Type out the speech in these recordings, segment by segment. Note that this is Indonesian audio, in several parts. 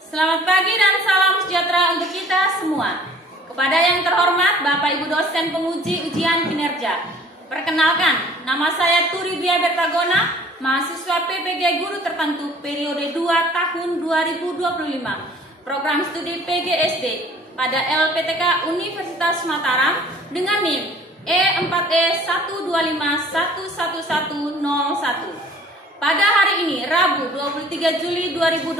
Selamat pagi dan salam sejahtera untuk kita semua. Kepada yang terhormat Bapak Ibu dosen penguji ujian kinerja. Perkenalkan, nama saya Turi Bia Bertagona, mahasiswa PPG Guru Tertentu periode 2 tahun 2025. Program studi PGSD pada LPTK Universitas Mataram dengan NIM E4E125111101. Pada hari ini, Rabu 23 Juli 2025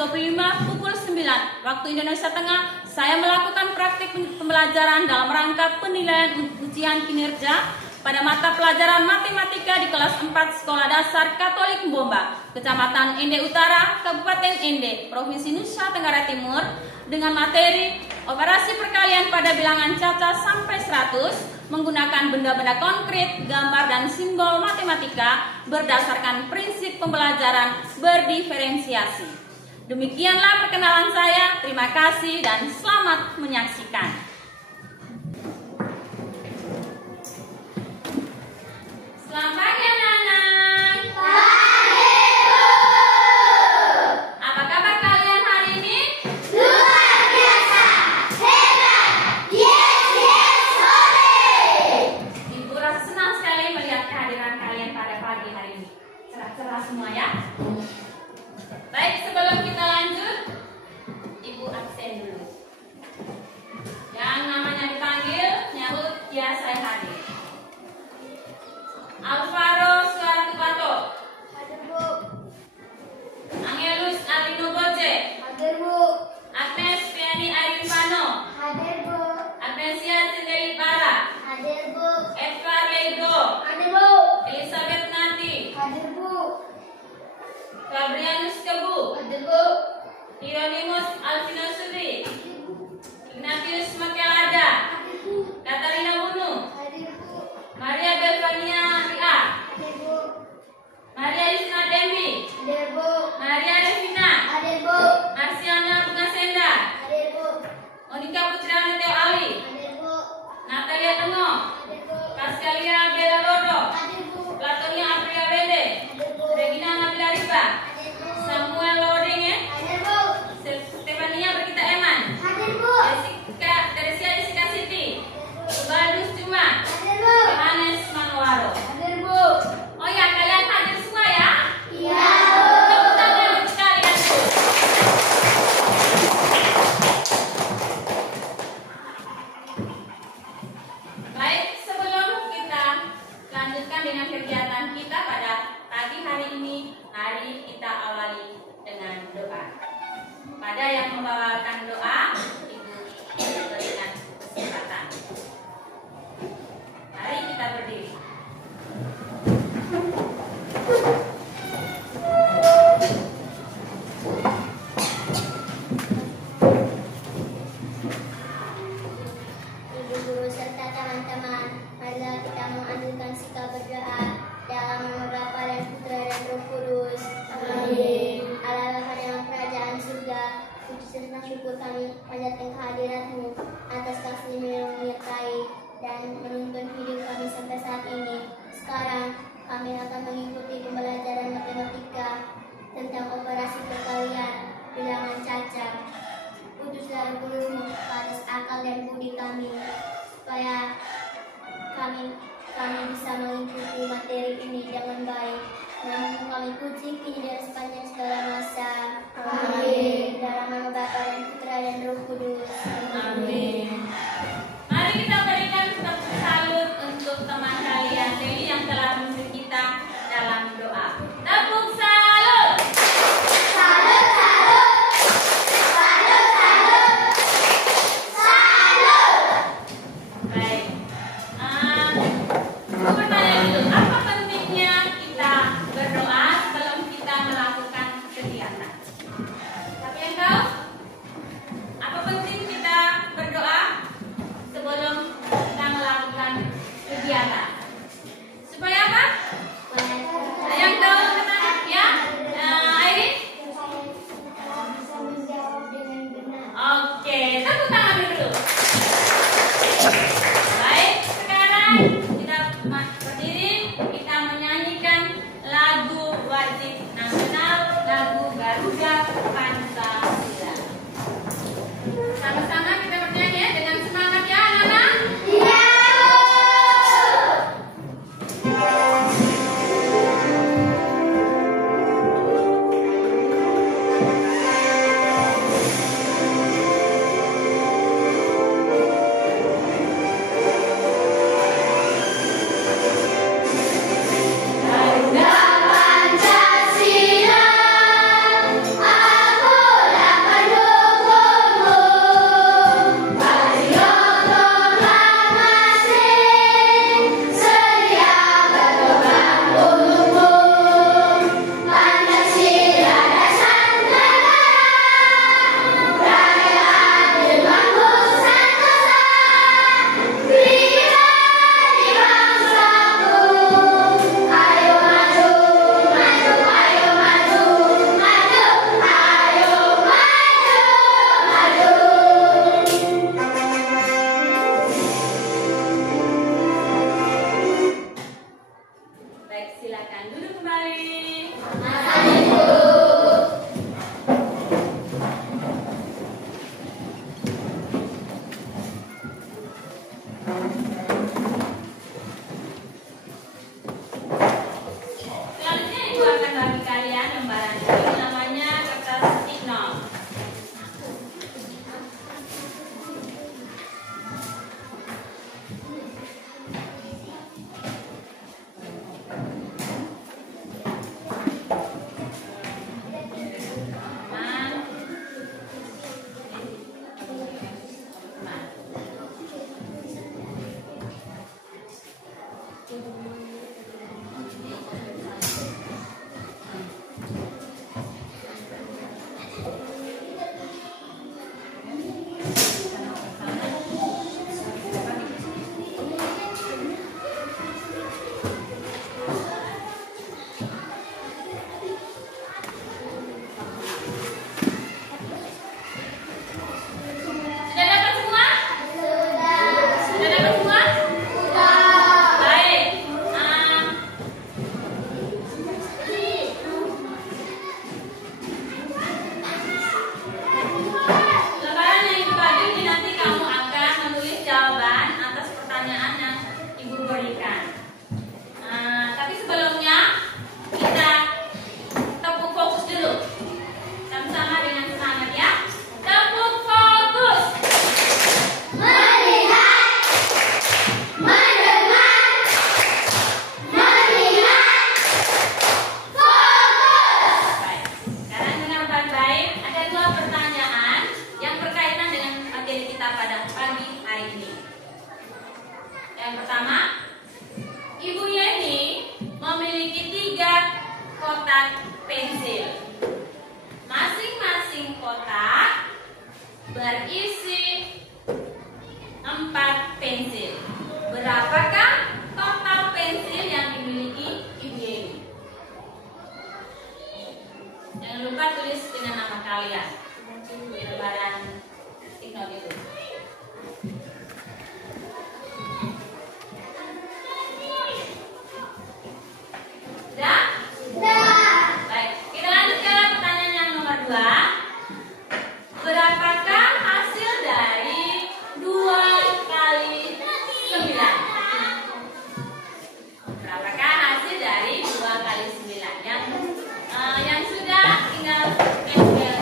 pukul 9 waktu Indonesia Tengah, saya melakukan praktik pembelajaran dalam rangka penilaian ujian kinerja pada mata pelajaran matematika di kelas 4 Sekolah Dasar Katolik Mbomba, Kecamatan Ende Utara, Kabupaten Ende, Provinsi Nusa Tenggara Timur, dengan materi operasi perkalian pada bilangan caca sampai 100 menggunakan benda-benda konkret, gambar dan simbol matematika berdasarkan prinsip pembelajaran berdiferensiasi. Demikianlah perkenalan saya. Terima kasih dan selamat menyaksikan. Selamat pagi anak-anak. Pagi, Bu. Apa kabar kalian hari ini? Luar biasa, hebat, yes, sore. Ibu rasa senang sekali melihat kehadiran kalian pada pagi hari ini. Cerah-cerah semua ya. Baik, sebelum kita lanjut, Ibu absen dulu. Yang namanya dipanggil, nyahut, ya saya hadir. Alvaro Suaratupato, Hadir, Bu. Angelus Alino Boce, Hadir, Bu. Agnes Piani Arimano, Hadir, Bu. Agnesia Sendeli Bara, Hadir, Bu. Eva Leigo, Hadir, Bu. Elizabeth Nanti, Hadir, Bu. Fabrianus Kebu, Hadir, Bu. Hieronymus Alvino Suri, Ignatius Makelada, Hadir, Bu. Katarina Bunu, Hadir, Bu. Maria Belvania Ria, Hadir, Bu. Maria Yusna Dembi, Hadir, Bu. Maria Devina, Hadir, Bu. Marsiana Bungasenda, Hadir, Bu. Monika Putriana Teo Ali, Hadir, Bu. Natalia Tengo, Hadir, Bu. Pascalia Bella Lodo, Hadir, Bu. Platonia Aprilia Wede, Hadir, Bu. Regina Nabila Riba, Hadir, Bu. Samuel Lodenge, Hadir, Bu. Stefania Berkita Eman, Hadir, Bu. Teresia Jessica Siti, Ubaldus Cuma, Hadir, Bu. Yohanes Manuaro. Hadir, Bu. Oh ya, kalian hadir semua ya? Iya, Tepuk tangan untuk kalian. Baik, sebelum kita lanjutkan dengan kegiatan kita pada pagi hari ini, mari kita awali dengan doa. Pada yang membawakan doa, Ibu berikan kesempatan. Mari kita berdiri. Ibu guru serta teman-teman, marilah kita mengambilkan sikap berdoa dalam nama Bapa dan Putra dan Roh Kudus. Amin. Allah Bapa dalam kerajaan surga, puji serta syukur kami panjatkan kehadirat-Mu atas kasih-Mu yang menyertai dan menuntun hidup kami sampai saat ini. Sekarang kami akan mengikuti pembelajaran matematika tentang operasi perkalian bilangan caca. Putuslah Guru-Mu pada akal dan budi kami, supaya kami bisa mengikuti materi ini dengan baik. Namun kami puji kini dan sepanjang segala masa. Amin. Dalam nama Bapa dan Putra dan Roh Kudus. Amin. Mari kita berikan tepuk salut untuk teman kalian Deli yang telah memimpin kita dalam doa. Tepuk salut. Salut, salut. Salut, salut. Salut. Baik. Aku bertanya dulu, apa pentingnya kita berdoa sebelum kita melakukan kegiatan? Tapi yang tahu? Apa penting kita Jangan lupa tulis dengan nama kalian di lembaran stick note itu. Sudah? Baik, kita lanjut ke pertanyaan yang nomor 2. Berapakah hasil dari 2 kali 9? Berapakah hasil dari 2 kali 9? Yang sudah tinggal tempel.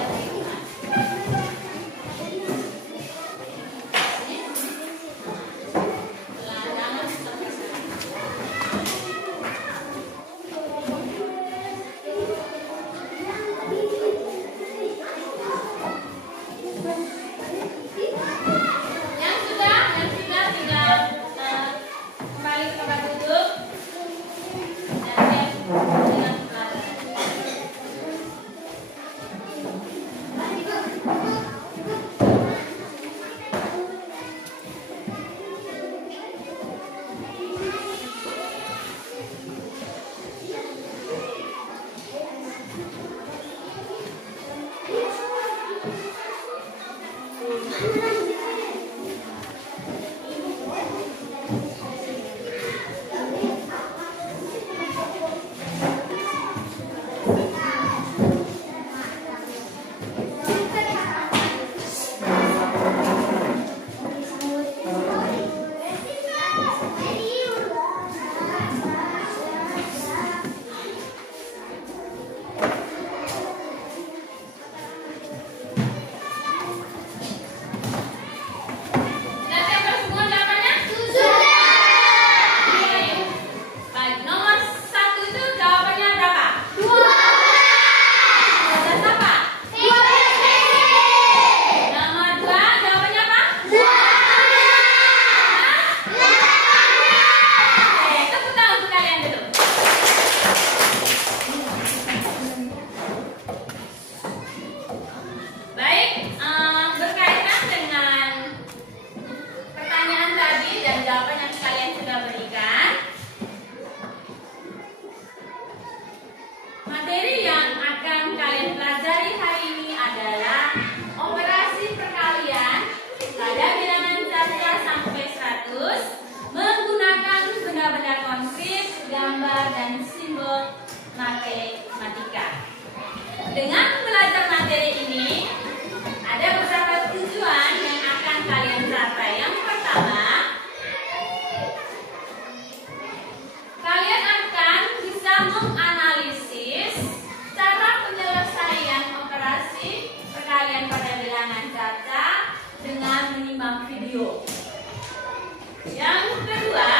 Yang sudah tinggal kembali ke tempat duduk dan siap dengan pelajaran. Sudah tempel semua jawabannya? Baik, nomor 1 itu jawabannya berapa? 12 apa? Nomor 2 jawabannya apa? Oke, tepuk tangan untuk kalian dulu. Baik, berkaitan dengan pertanyaan tadi dan jawaban yang kalian sudah berikan, materi yang akan kalian pelajari hari ini adalah operasi perkalian pada bilangan 1 sampai 100 menggunakan benda-benda konkret, gambar, dan simbol matematika. Dengan belajar materi ini, ada beberapa tujuan yang akan kalian capai. Yang pertama, kalian akan bisa menganalisis cara penyelesaian operasi perkalian pada bilangan caca dengan menyimak video. Yang kedua,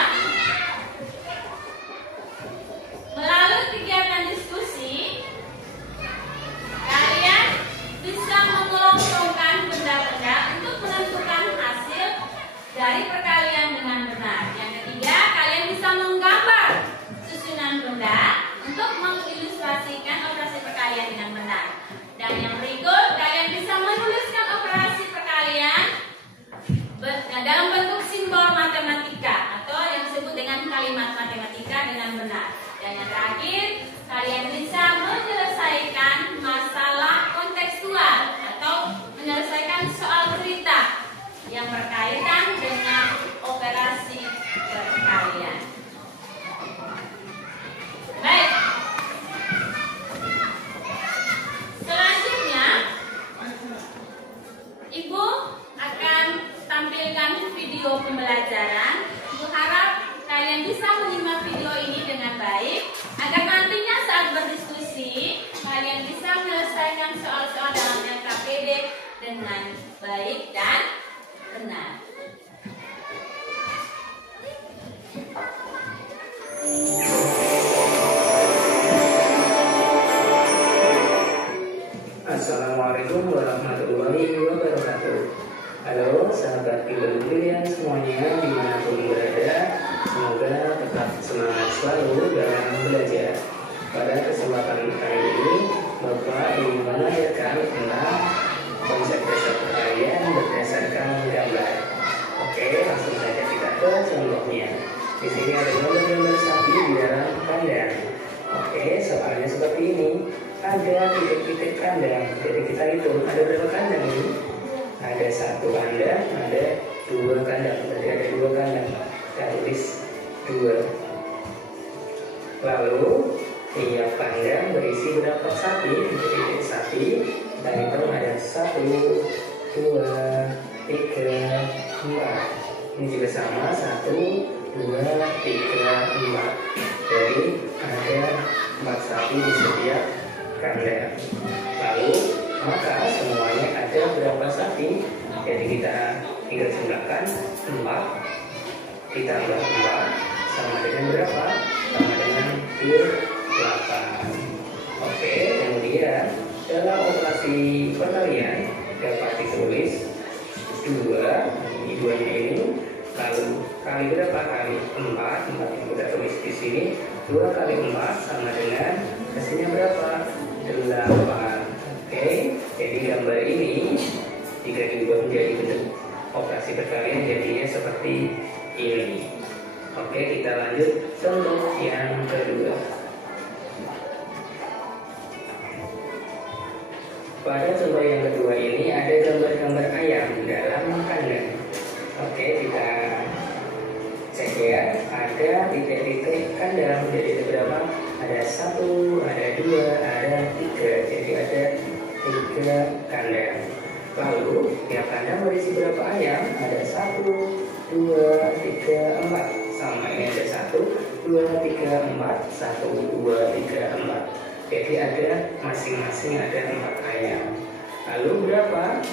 melalui kegiatan diskusi, kalian bisa mengelompokkan benda-benda untuk menentukan hasil dari perkalian dengan benar. Yang ketiga, kalian bisa menggambar susunan benda untuk mengilustrasikan operasi perkalian dengan benar. Dan yang berikut, kalian bisa menuliskan operasi perkalian dalam bentuk simbol matematika atau yang disebut dengan kalimat matematika dengan benar. Dan yang terakhir, kalian bisa menyelesaikan masalah kontekstual atau menyelesaikan soal cerita yang berkaitan dengan operasi perkalian. Baik. Selanjutnya, Ibu akan tampilkan video pembelajaran. Ibu harap kalian bisa menyimak video ini dengan baik agar nantinya saat berdiskusi kalian bisa menyelesaikan soal-soal dalam LKPD dengan baik dan benar. Assalamualaikum warahmatullahi wabarakatuh. Halo sahabat Brilian semuanya dimanapun berada, semoga tetap semangat selalu dalam belajar. Pada kesempatan kali ini, Bapak ingin mengajarkan tentang konsep dasar perkalian berdasarkan gambar. Oke, langsung saja kita ke contohnya. Di sini ada gambar-gambar sapi di dalam kandang. Oke, soalnya seperti ini. Ada titik-titik kandang. Jadi kita hitung ada berapa kandang ini? Ada 1 kandang, ada 2 kandang. Berarti ada 2 kandang. Kita tulis 2. Lalu tiap kandang berisi berapa sapi? Titik sapi. Kita hitung ada 1, 2, 3, 4. Ini juga sama 1, 2, 3, 4. Jadi ada 4 sapi di setiap kandang. Lalu maka semuanya ada berapa sapi? Jadi kita tinggal jumlahkan 4 ditambah 4 sama dengan berapa? Sama dengan 8. Oke, kemudian dalam operasi perkalian dapat ditulis 2, ini 2-nya ini, lalu kali berapa? Kali 4 yang kita tulis di sini. 2 kali 4 sama dengan hasilnya berapa? 8. Oke, jadi gambar ini jika diubah menjadi bentuk operasi perkalian jadinya seperti ini. Oke, kita lanjut contoh yang kedua. Pada contoh yang kedua ini ada gambar-gambar ayam dalam kandang. Oke, kita cek ya. Ada titik-titik kandang. Jadi ada berapa? Ada 1, ada 2, ada 3. Jadi ada 3 kandang. Lalu tiap kandang berisi berapa ayam? Ada 1, 2, 3, 4. Sama ini ada 1, 2, 3, 4. 1, 2, 3, 4. Jadi ada masing-masing ada 4 ayam. Lalu berapa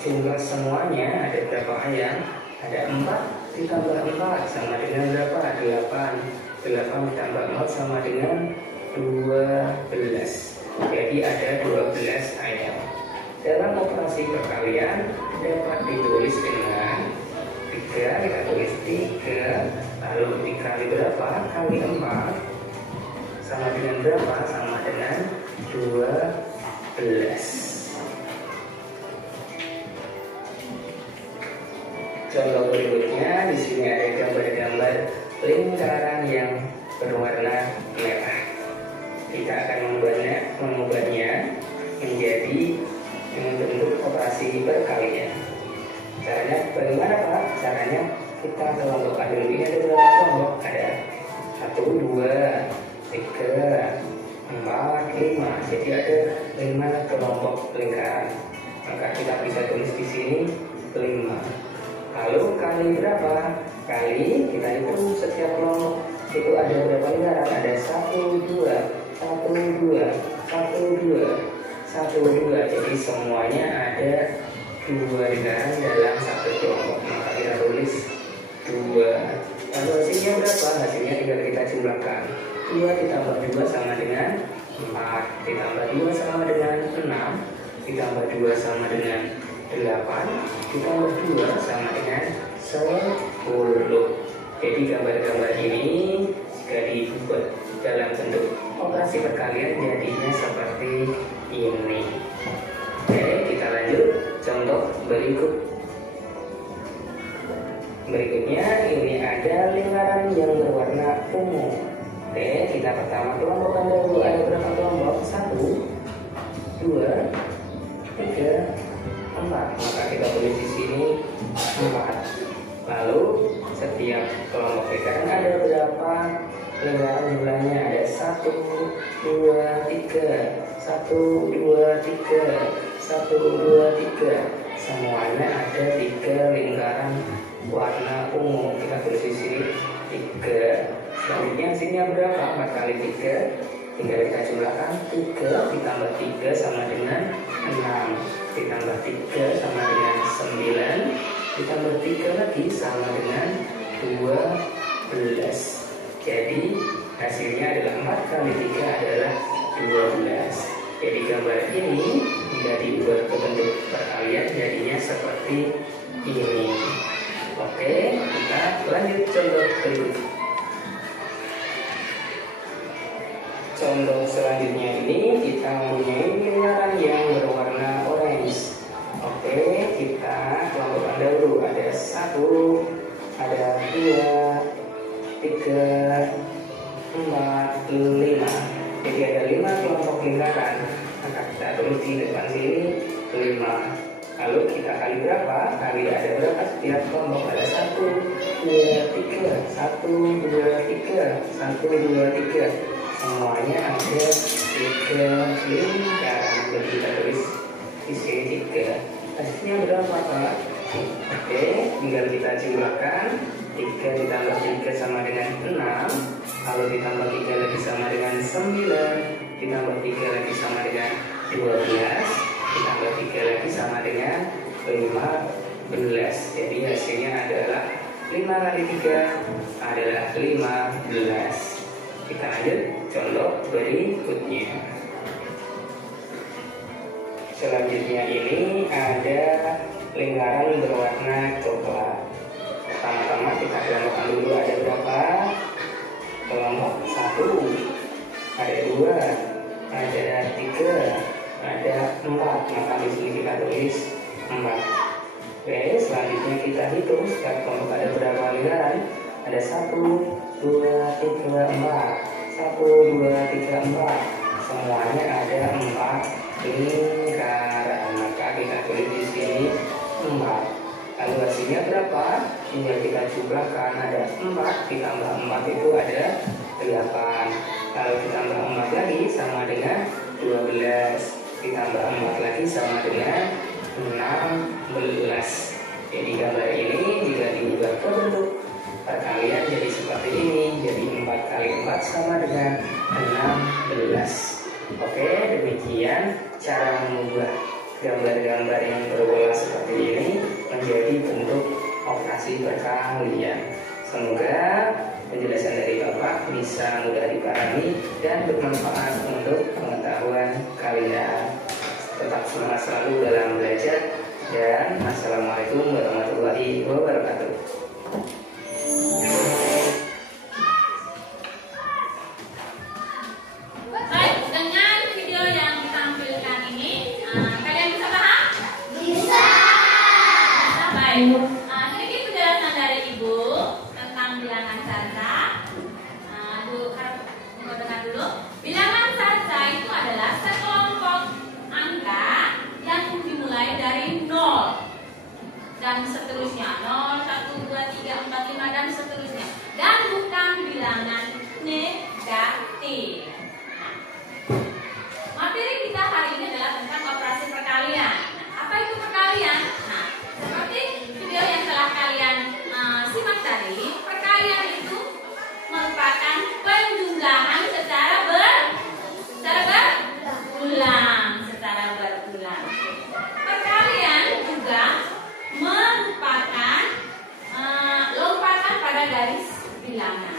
jumlah semuanya? Ada berapa ayam? Ada 4 ditambah 4 sama dengan berapa? 8. 8 ditambah 4 sama dengan 12. Jadi ada 12 ayam. Dalam operasi perkalian dapat ditulis dengan 3, kita tulis 3, lalu dikali berapa? Kali 4 sama dengan berapa? Sama dengan 12. Contoh berikutnya, di sini ada gambar-gambar lingkaran yang berwarna merah. Kita akan mengubahnya menjadi bentuk operasi perkalian. Caranya bagaimana Pak? Caranya kita kelompokkan dulu. Ini ada berapa kelompok? Ada 1, 2, 3, 4, 5. Jadi ada 5 kelompok lingkaran. Maka kita bisa tulis di sini 5. Lalu kali berapa? Kali kita hitung setiap kelompok itu ada berapa lingkaran? Ada 1, 2, 1, 2, 1, 2, 1, 2. Jadi semuanya ada 2 lingkaran dalam satu kelompok. Maka kita tulis 2. Lalu hasilnya berapa? Hasilnya tinggal kita jumlahkan. 2 ditambah 2 sama dengan 4, ditambah 2 sama dengan 6, ditambah 2 sama dengan 8, ditambah 2 sama dengan 10. Jadi gambar-gambar ini jika dibuat dalam bentuk operasi perkalian jadinya seperti ini. Oke, kita lanjut contoh berikutnya. Ini ada lingkaran yang berwarna ungu. Oke, kita pertama kelompokkan dulu. Ada berapa kelompok? 1, 2, 3, 4. Maka kita tulis di sini 4. Lalu setiap kelompok lingkaran ada berapa lingkaran jumlahnya? Ada 1, 2, 3, 1, 2, 3, 1, 2, 3. Semuanya ada 3 lingkaran warna ungu. Kita tulis di sini 3. Selanjutnya sini berapa? 4 kali 3. Tinggal kita jumlahkan 3 ditambah 3 sama dengan 6, ditambah 3 sama dengan 9, ditambah 3 lagi sama dengan 12. Jadi hasilnya adalah 4 kali 3 adalah 12. Jadi gambar ini jika diubah ke bentuk perkalian jadinya seperti ini. Oke, kita lanjut contoh berikutnya. Contoh selanjutnya ini kita mempunyai lingkaran yang berwarna orange. Oke, kita kelompokkan dulu. Ada 1, ada 2, 3, 4, 5. kita tulis di depan sini 5. Lalu kita kali berapa? Kali ada berapa setiap kelompok? Ada 1, 2, 3, 1, 2, 3, 1, 2, 3. Semuanya ada 3 lingkaran. Jadi kita tulis di sini 3. Hasilnya berapa, Pak? Oke, tinggal kita jumlahkan. 3 ditambah 3 sama dengan 6. Lalu ditambah 3 lagi sama dengan 9. Ditambah 3 lagi sama dengan 12. Ditambah 3 lagi sama dengan 15. Jadi hasilnya adalah 5 kali 3 adalah 15. Kita lanjut contoh berikutnya. Selanjutnya ini ada lingkaran berwarna coklat. Pertama-tama kita kelompokkan dulu, ada berapa? Kelompok 1, ada 2, ada 3, ada 4. Maka di sini kita tulis 4. Oke, selanjutnya kita hitung setiap kelompok ada berapa lingkaran. Ada 1, 2, 3, 4. 1, 2, 3, 4. Semuanya ada 4 lingkaran. Maka kita tulis di sini 4. Lalu hasilnya berapa? Tinggal kita jumlahkan. Ada 4 ditambah 4 itu ada 8. Lalu ditambah 4 lagi sama dengan 12. Ditambah 4 lagi sama dengan 16. Jadi gambar ini jika diubah ke bentuk perkalian jadi seperti ini. Jadi 4 kali 4 sama dengan 16. Oke, demikian cara mengubah gambar-gambar yang berbola seperti ini menjadi bentuk operasi perkalian. Semoga penjelasan dari Bapak bisa mudah dipahami dan bermanfaat untuk pengetahuan kalian. Tetap semangat selalu dalam belajar dan Assalamualaikum warahmatullahi wabarakatuh. Baik, dengan video yang ditampilkan ini, kalian bisa paham? Bisa. Baik. Sedikit penjelasan dari Ibu tentang bilangan saja. Dengar dulu. Bilangan saja itu adalah sekelompok angka yang dimulai dari 0 dan seterusnya. 0, 1, 2, 3, 4, 5 dan seterusnya. Dan bukan bilangan negatif. Materi kita hari ini adalah tentang operasi perkalian. Apa itu perkalian? Nah, seperti video yang telah kalian simak tadi, perkalian itu merupakan penjumlahan secara berulang. Perkalian juga merupakan lompatan pada garis bilangan.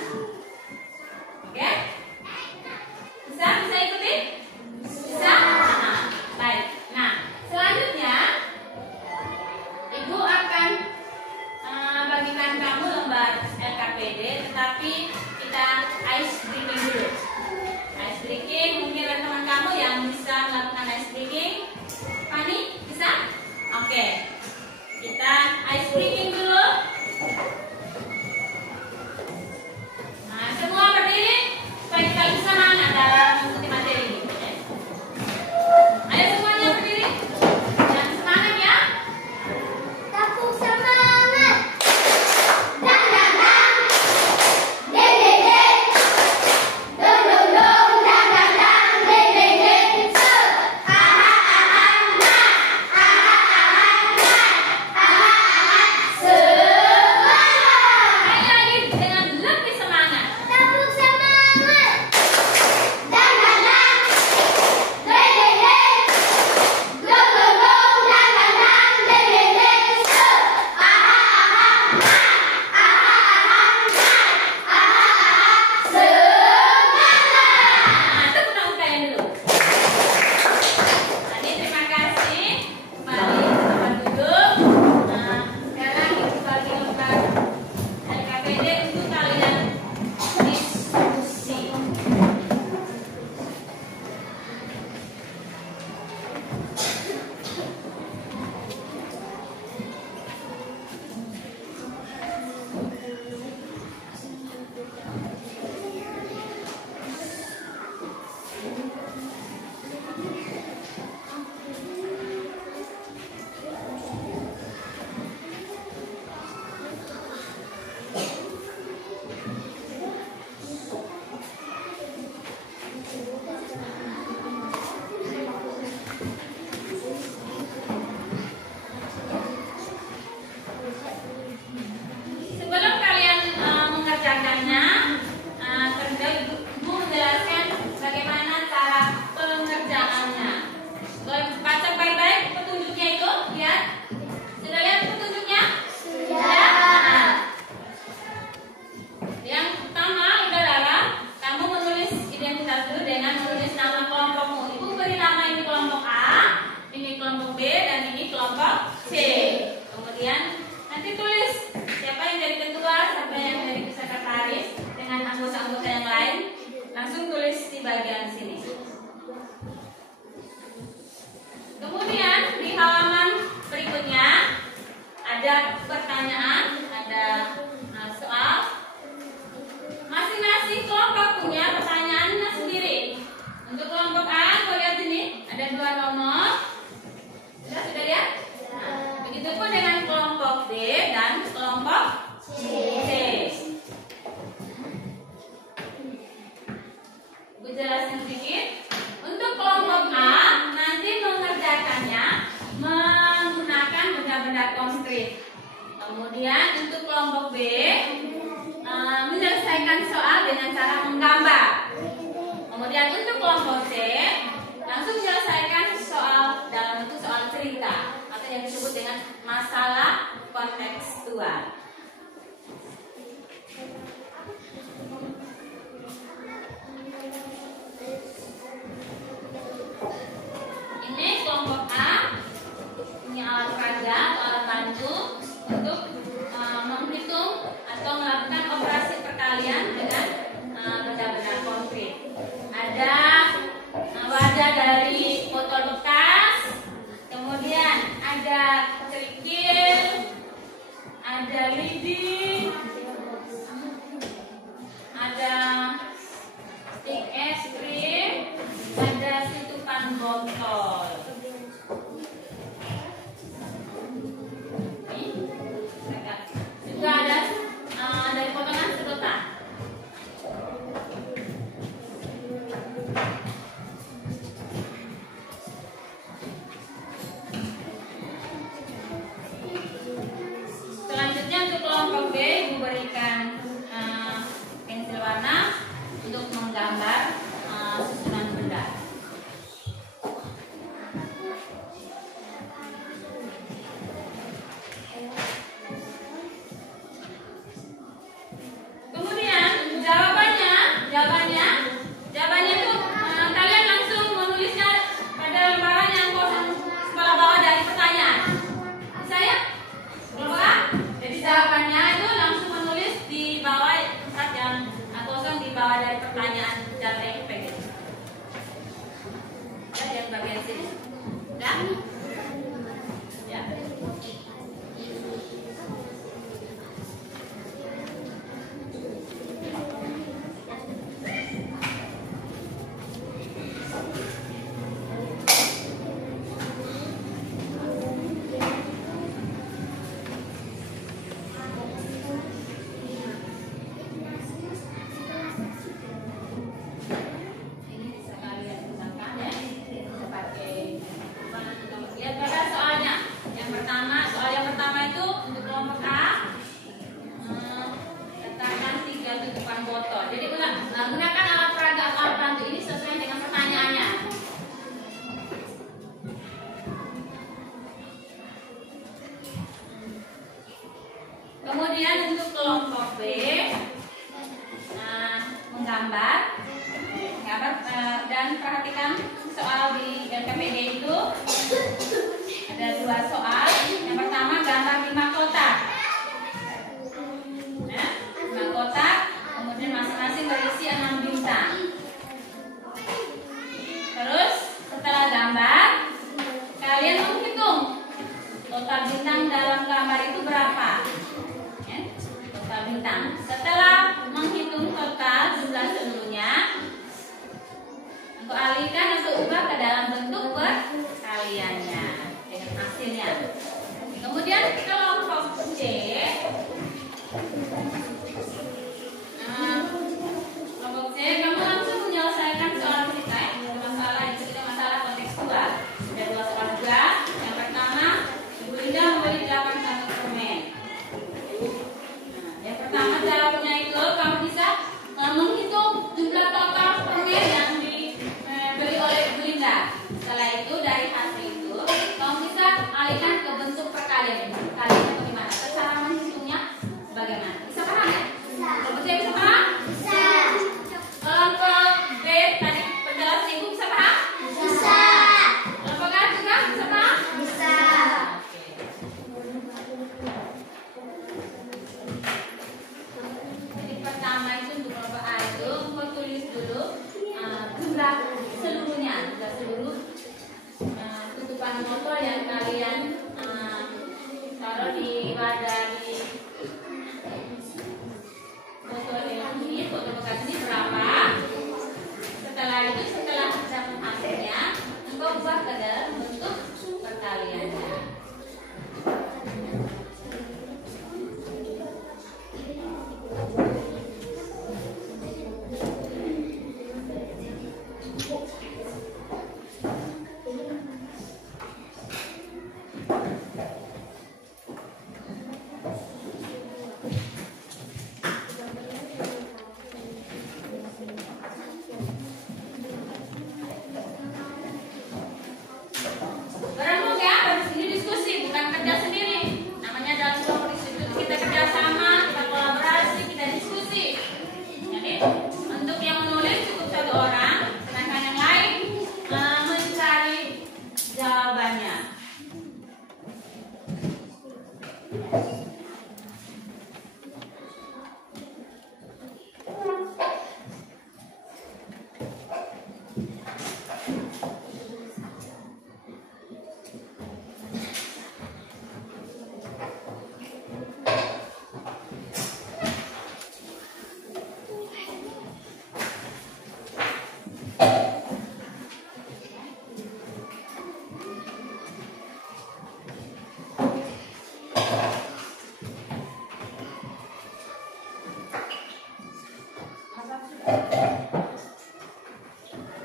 halaman berikutnya ada pertanyaan, ada soal. Masing-masing kelompok punya pertanyaannya sendiri. Untuk kelompok A, kau lihat ini ada 2 nomor. Sudah lihat? Nah, begitupun dengan kelompok B dan kelompok C. Gue jelasin sedikit. Untuk kelompok A nanti mengerjakannya menggunakan benda-benda konkret. Kemudian untuk kelompok B menyelesaikan soal dengan cara menggambar. Kemudian untuk kelompok C langsung menyelesaikan soal dalam bentuk soal cerita atau yang disebut dengan masalah kontekstual. Ini kelompok A punya alat peraga atau alat bantu untuk menghitung atau melakukan operasi perkalian dengan benda-benda konkret. Ada wadah dari botol bekas, kemudian ada kerikil, ada lidi, ada stik es krim, ada tutupan botol. Juga ada dari potongan sedotan. Selanjutnya untuk kelompok B memberikan pensil warna untuk menggambar susunan benda. Kemudian jawabannya itu kalian langsung menulisnya pada lembaran yang kosong sebelah bawah dari pertanyaan. Bisa ya? Jadi jawabannya itu langsung menulis di bawah tempat yang kosong di bawah dari pertanyaan dan RPG. Ya, di bagian sini. Udah? Ya. Gunakan alat peraga atau alat bantu ini sesuai dengan pertanyaannya. Kemudian untuk kelompok B menggambar dan perhatikan soal di LKPD itu ada 2 soal. Yang pertama gambar 5 kotak. 5 kotak. Kemudian masing-masing berisi 6 bintang. Terus setelah gambar, kalian menghitung total bintang dalam gambar itu berapa. Ya, total bintang. Setelah menghitung total jumlah seluruhnya, engkau alihkan atau ubah ke dalam bentuk perkaliannya dengan hasilnya. Kemudian kelompok C kelompok C, kamu langsung menyelesaikan soal cerita. Masalah itu kita masalah kontekstual. Ada 2 soal juga. Yang pertama, Ibu Linda membeli 8 kantong permen. Yang pertama caranya itu kamu bisa menghitung jumlah total permen yang dibeli oleh Ibu pada di foto ini, foto bekas ini berapa? Setelah itu, setelah dapat hasilnya, engkau ubah ke dalam bentuk perkaliannya.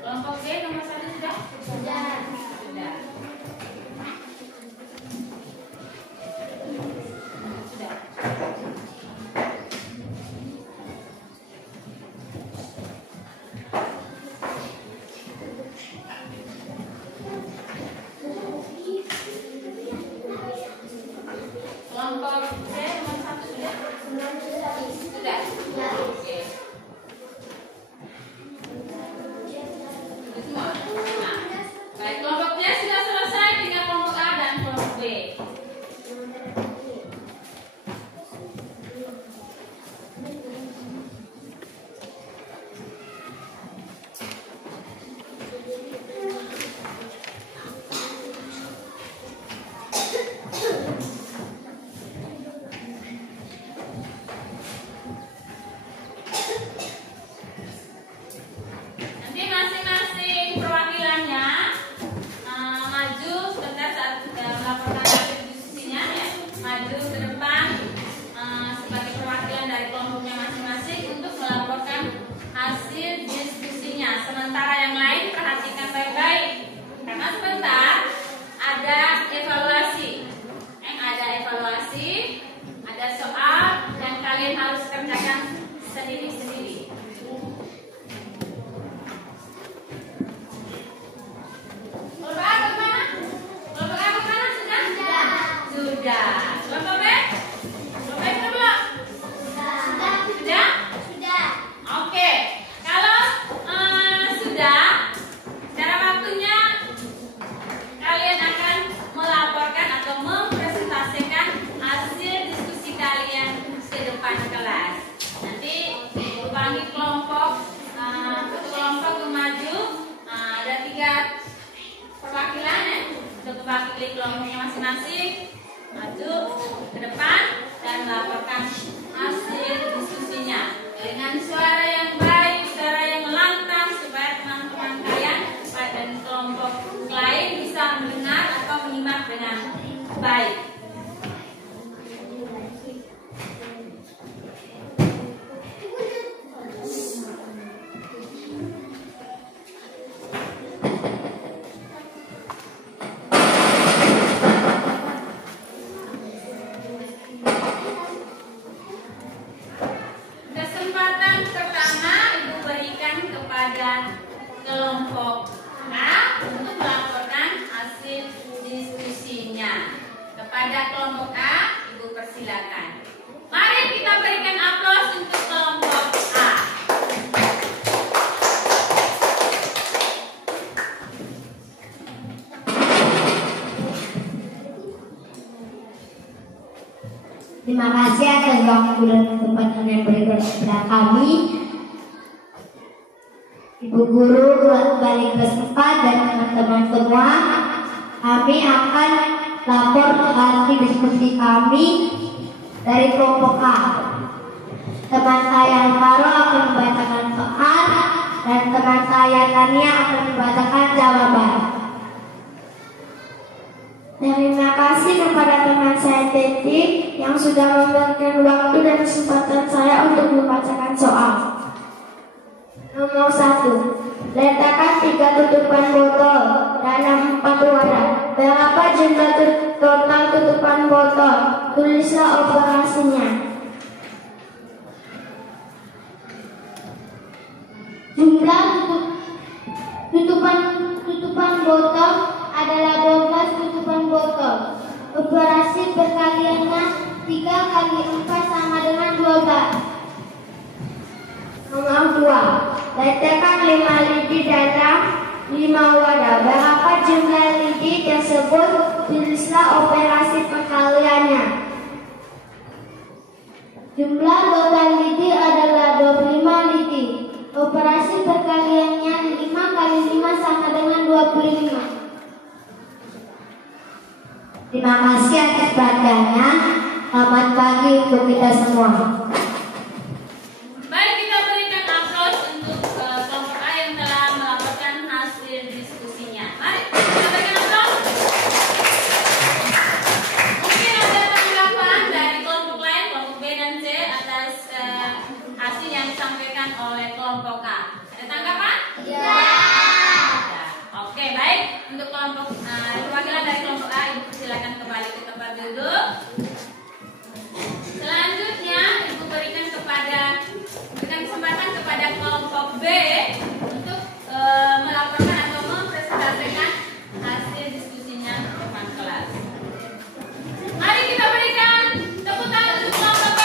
Kelompok B nomor 1 sudah? Sudah. Sudah. Kelompok C nomor 1 sudah? Sudah. Oke. Baik, kelompok B sudah selesai, tinggal kelompok A dan kelompok B. Nanti masing-masing perwakilannya maju sebentar saat melaporkan hasil diskusinya ya. Maju ke depan sebagai perwakilan dari kelompoknya masing-masing untuk melaporkan hasil diskusinya. Sementara yang lain perhatikan baik-baik karena sebentar ada evaluasi. Ada soal yang kalian harus kerjakan sendiri-sendiri. Kelompok A kemana? Kelompok A kemana sudah? Sudah. Kelompok B? Kelompok B sudah belum? Sudah? Sudah. Oke. Kalau sudah, cara waktunya kalian akan melaporkan atau mempresentasikan hasil diskusi kalian ke depan kelas. Nanti bagi kelompok, satu kelompok maju, ada 3 perwakilan ya, untuk mewakili kelompoknya masing-masing, maju ke depan dan melaporkan hasil diskusinya dengan suara yang baik, suara yang lantang supaya teman-teman kalian dan kelompok lain bisa mendengar atau menyimak dengan baik. Kesempatan pertama Ibu berikan kepada kelompok A untuk melaporkan hasil diskusinya. Kepada kelompok A, Ibu persilakan. Mari kita berikan aplaus untuk kelompok A. Terima kasih atas waktu dan kesempatan yang diberikan kepada kami. Ibu guru, wali kelas 4 dan teman-teman semua, kami akan lapor hasil diskusi kami dari kelompok A. Teman saya Alvaro akan membacakan soal dan teman saya Tania akan membacakan jawaban. Terima kasih kepada teman saya Teti yang sudah memberikan waktu dan kesempatan saya untuk membacakan soal. Nomor 1. Letakkan 3 tutupan botol dalam 4 wadah. Berapa jumlah total tutupan botol? Tulislah operasinya. Jumlah tutupan botol adalah 12 tutupan botol. Operasi perkaliannya 3 kali 4 sama dengan 12. Nomor 2. Letakkan 5 lidi dalam 5 wadah. Berapa jumlah lidi tersebut? Tulislah operasi perkaliannya. Jumlah total lidi adalah 25 lidi. Operasi perkaliannya 5 kali 5 sama dengan 25. Terima kasih atas perhatiannya. Selamat pagi untuk kita semua. Baik, kita berikan aplaus untuk kelompok A yang telah melaporkan hasil diskusinya. Mari kita berikan aplaus. Mungkin ada tanggapan dari kelompok lain, kelompok B dan C atas hasil yang disampaikan oleh kelompok A. Ada tanggapan? Ya. Oke, baik. Untuk kelompok perwakilan dari kelompok A, Ibu silakan kembali ke tempat duduk. Selanjutnya, Ibu berikan kesempatan kepada kelompok B untuk melaporkan atau mempresentasikan hasil diskusinya ke depan kelas. Mari kita berikan tepuk tangan untuk kelompok B.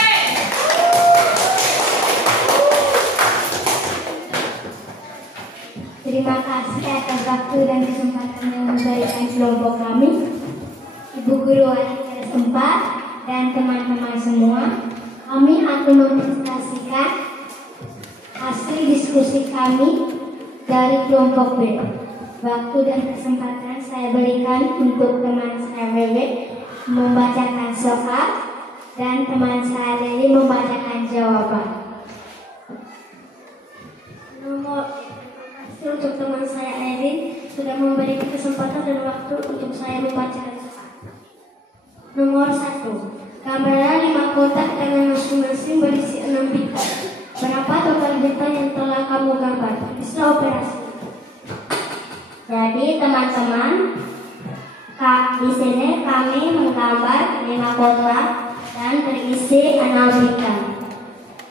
Terima kasih atas waktu dan kesempatan yang diberikan kelompok kami, Ibu Guru Adik Sempat dan teman-teman semua. Kami akan mempresentasikan hasil diskusi kami dari kelompok B. Waktu dan kesempatan saya berikan untuk teman saya Wewe membacakan soal dan teman saya Leli membacakan jawaban. Untuk teman saya Erin sudah memberikan kesempatan dan waktu untuk saya membacakan soal. Nomor 1. Gambarlah 5 kotak dengan masing-masing berisi 6 bintang. Berapa total bintang yang telah kamu gambar? Tulislah operasi. Jadi teman-teman, di sini kami menggambar 5 kotak dan berisi 6 bintang.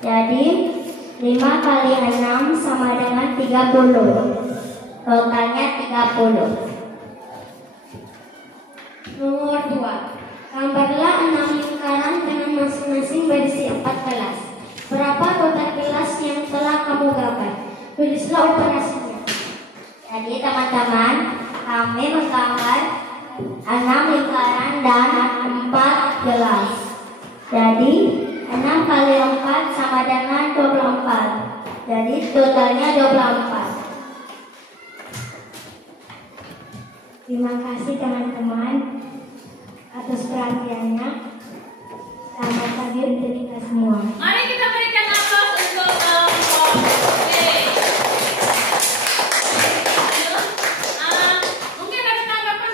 Jadi 5 kali 6 sama dengan 30. Totalnya 30. Nomor 2. Gambarlah 6 lingkaran dengan masing-masing berisi 4 gelas. Berapa total gelas yang telah kamu gambar? Tulislah operasinya. Jadi teman-teman, kami menggambar 6 lingkaran dan 4 gelas. Jadi 6 kali 4 sama dengan 24. Jadi totalnya 24. Terima kasih teman-teman atas perhatiannya. Selamat pagi untuk kita semua. Mari kita berikan aplaus untuk kelompok B. Mungkin ada tanggapan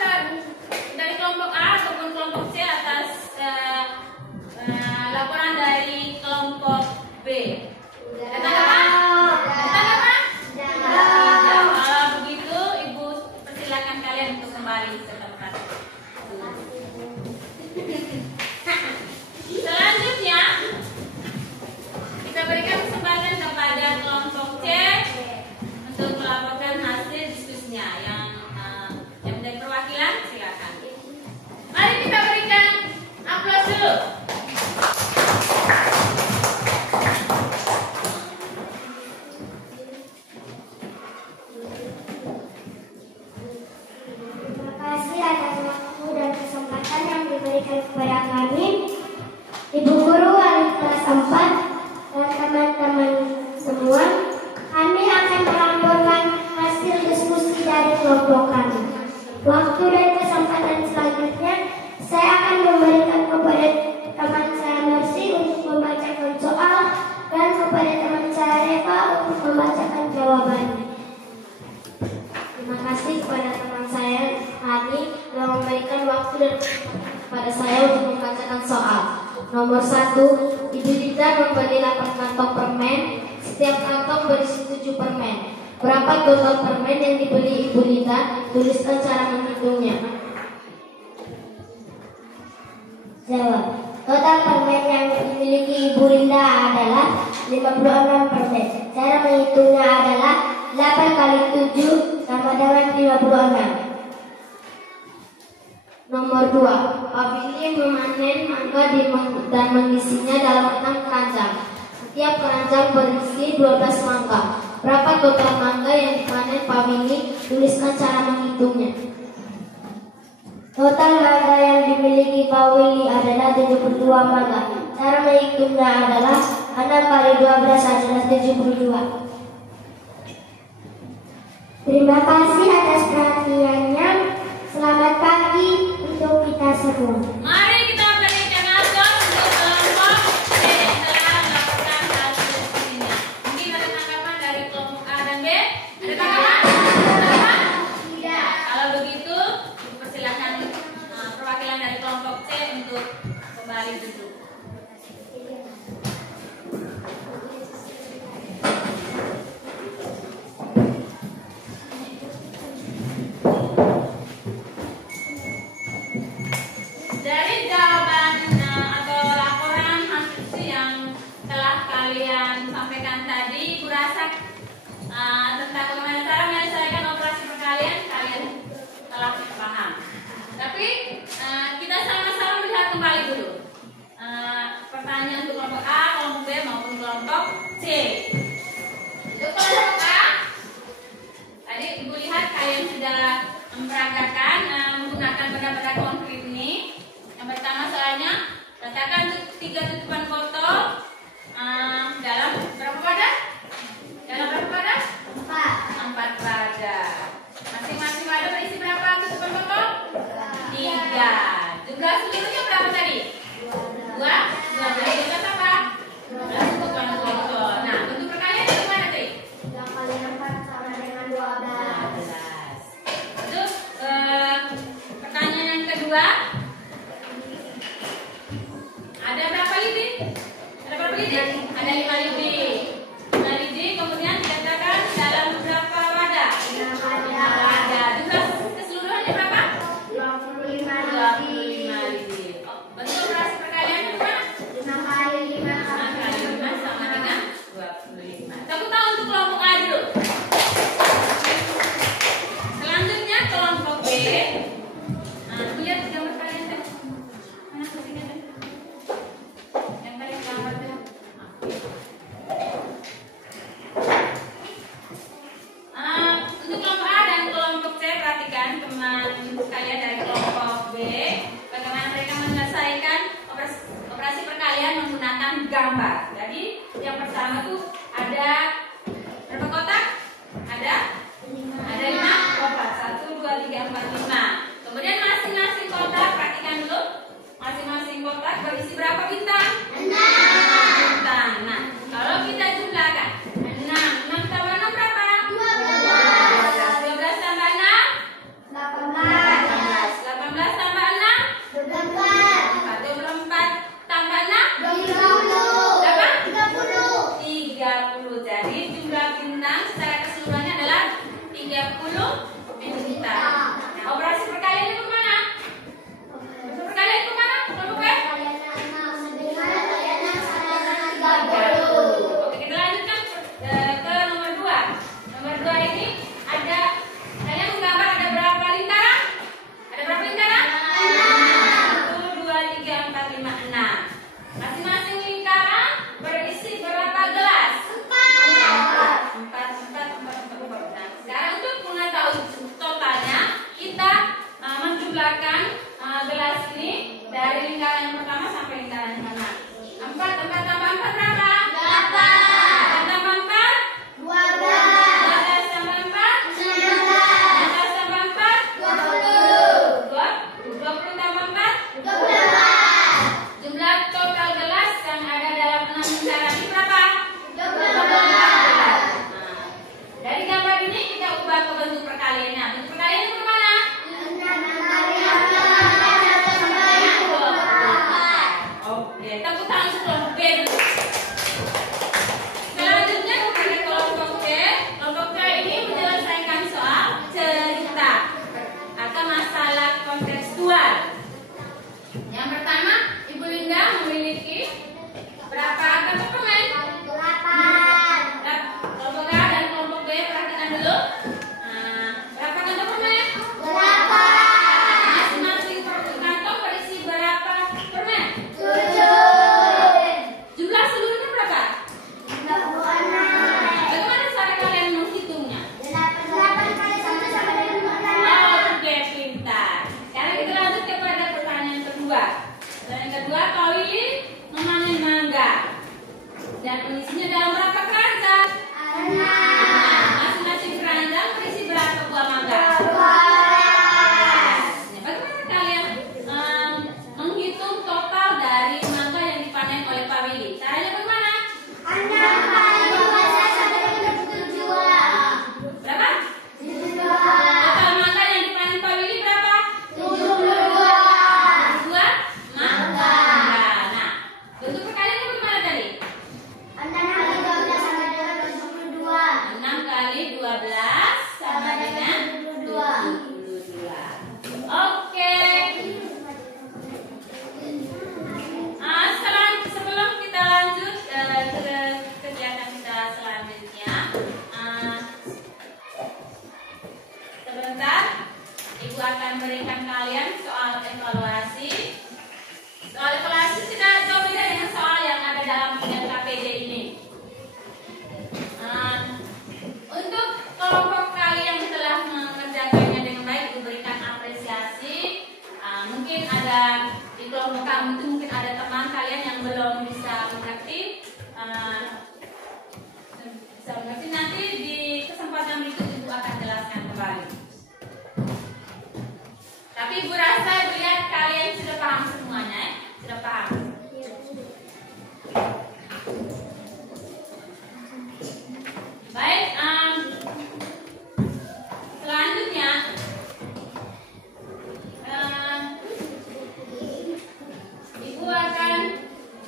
dari kelompok A ataupun kelompok C atas laporan dari kelompok B. Ada tanggapan? Ada tanggapan? Kalau begitu, Ibu persilakan kalian untuk kembali ke tempat. Selanjutnya, kita berikan kesempatan kepada kelompok C untuk melaporkan hasil diskusinya yang menjadi perwakilan. Silakan. Mari kita berikan aplaus dulu. Terima kasih atas waktu dan kesempatan yang diberikan kepada kami, Ibu Guru Adik kelas 4 dan teman-teman semua. Kami akan melaporkan hasil diskusi dari kelompok kami. Waktu dan kesempatan selanjutnya memberikan waktu dan kesempatan kepada saya untuk membacakan soal. Nomor 1, Ibu Linda membeli 8 kantong permen. Setiap kantong berisi 7 permen. Berapa total permen yang dibeli Ibu Linda? Tuliskan cara menghitungnya. Jawab. Total permen yang dimiliki Ibu Linda adalah 56 permen. Cara menghitungnya adalah 8 kali 7 sama dengan 56. Nomor 2, Pak Billy memanen mangga dan mengisinya dalam 6 keranjang. Setiap keranjang berisi 12 mangga. Berapa total mangga yang dipanen Pak Billy? Tuliskan cara menghitungnya. Total mangga yang dimiliki Pak Willy adalah 72 mangga. Cara menghitungnya adalah 6 kali 12 adalah 72. Terima kasih atas perhatiannya. Selamat pagi untuk kita semua. Mari kita berikan aplaus untuk kelompok C yang telah melakukan hasil diskusinya. Mungkin ada tanggapan dari kelompok A dan B? Ada tanggapan? Tidak. Kalau begitu, persilakan perwakilan dari kelompok C untuk kembali duduk. Dari jawaban atau laporan hasil yang telah kalian sampaikan tadi, Bu rasa tentang bagaimana cara menyelesaikan operasi perkalian kalian telah paham. Tapi kita sama-sama melihat kembali dulu pertanyaan untuk kelompok A, kelompok B maupun kelompok C. Untuk kelompok A, tadi Ibu lihat kalian sudah memperagakan menggunakan benda-benda konkret ini. Yang pertama soalnya, katakan 3 tutupan botol dalam berapa wadah? Dalam berapa wadah? 4 wadah. Masing-masing wadah berisi berapa tutupan botol? 3. Jumlah seluruhnya berapa tadi? 2. 12 tutupan apa? 12 tutupan botol. Nah, bentuk perkalian itu mana tadi? 3 kali 4 sama dengan 12. Itu pertanyaan yang kedua. Ada berapa lidi? Ada berapa lidi? Ada 5 lidi. 5 lidi kemudian dikatakan dalam berapa wadah? 5 wadah. Jumlah keseluruhannya berapa? 25 lidi. Bentuk operasi perkaliannya berapa? 5 kali 5 5 kali 5 sama dengan 25. Tepuk tangan untuk kelompok A dulu. Selanjutnya kelompok B. Lihat gambar kalian tadi. Mana ketinggalan tadi? Yang tadi gambar tadi. Untuk kelompok A dan kelompok C, perhatikan teman sekalian dari kelompok B bagaimana mereka menyelesaikan operasi perkalian menggunakan gambar. Jadi yang pertama tuh ada berapa kotak? Ada 5 kotak. 1, 2, 3, 4, 5. Kemudian masing-masing kotak, perhatikan dulu. Masing-masing kotak berisi berapa bintang? 6 bintang. Nah, kalau kita jumlahkan 6 tambah 6 berapa? 12. 12 tambah 6? 18. 18 tambah 6? 24. 24 tambah 6? 20. Berapa? 30. 30. Jadi jumlah bintang secara keseluruhannya adalah 30 bintang. Nah, operasi perkalian itu kemana? Perkalian kemana? Kelompok B? Oke, kita lanjutkan ke nomor 2. Nomor 2 ini ada, saya menggambar ada berapa lingkaran? Ada berapa lingkaran? 1, 2, 3, 4, 5, 6. Masing-masing lingkaran berisi berapa gelas? 4. Nah, sekarang untuk mengetahui totalnya, kita menjumlahkan gelas ini dari lingkaran yang pertama sampai lingkaran yang mana? 4 tambah 4 berapa? 8 tambah 4? 12. 12 tambah 4? 16 tambah 4? 20 tambah 4? 12. Jumlah total gelas yang ada dalam 6 lingkaran ini berapa? 12. Dari gambar ini kita ubah ke bentuk perkaliannya. Bentuk perkalian itu kemana? 6 kali 12. akan berikan kalian soal evaluasi. Soal evaluasi tidak jauh beda dengan soal yang ada dalam KPJ ini. Untuk kelompok kalian yang telah mengerjakannya dengan baik diberikan apresiasi. Mungkin ada di kelompok kamu itu mungkin ada teman kalian yang belum bisa mengerti. Nanti di kesempatan berikut Ibu akan jelaskan kembali. Tapi Ibu rasa lihat kalian sudah paham semuanya, ya? Sudah paham. Baik, selanjutnya Ibu akan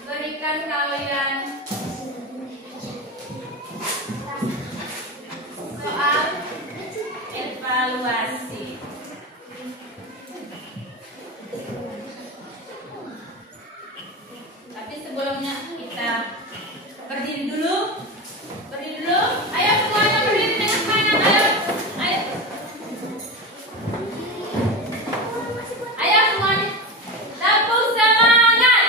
berikan kalian soal evaluasi. Tapi sebelumnya kita berdiri dulu. Berdiri dulu. Ayo semuanya berdiri dengan semangat. Ayo. Ayo. Ayo semuanya. Tepuk semangat.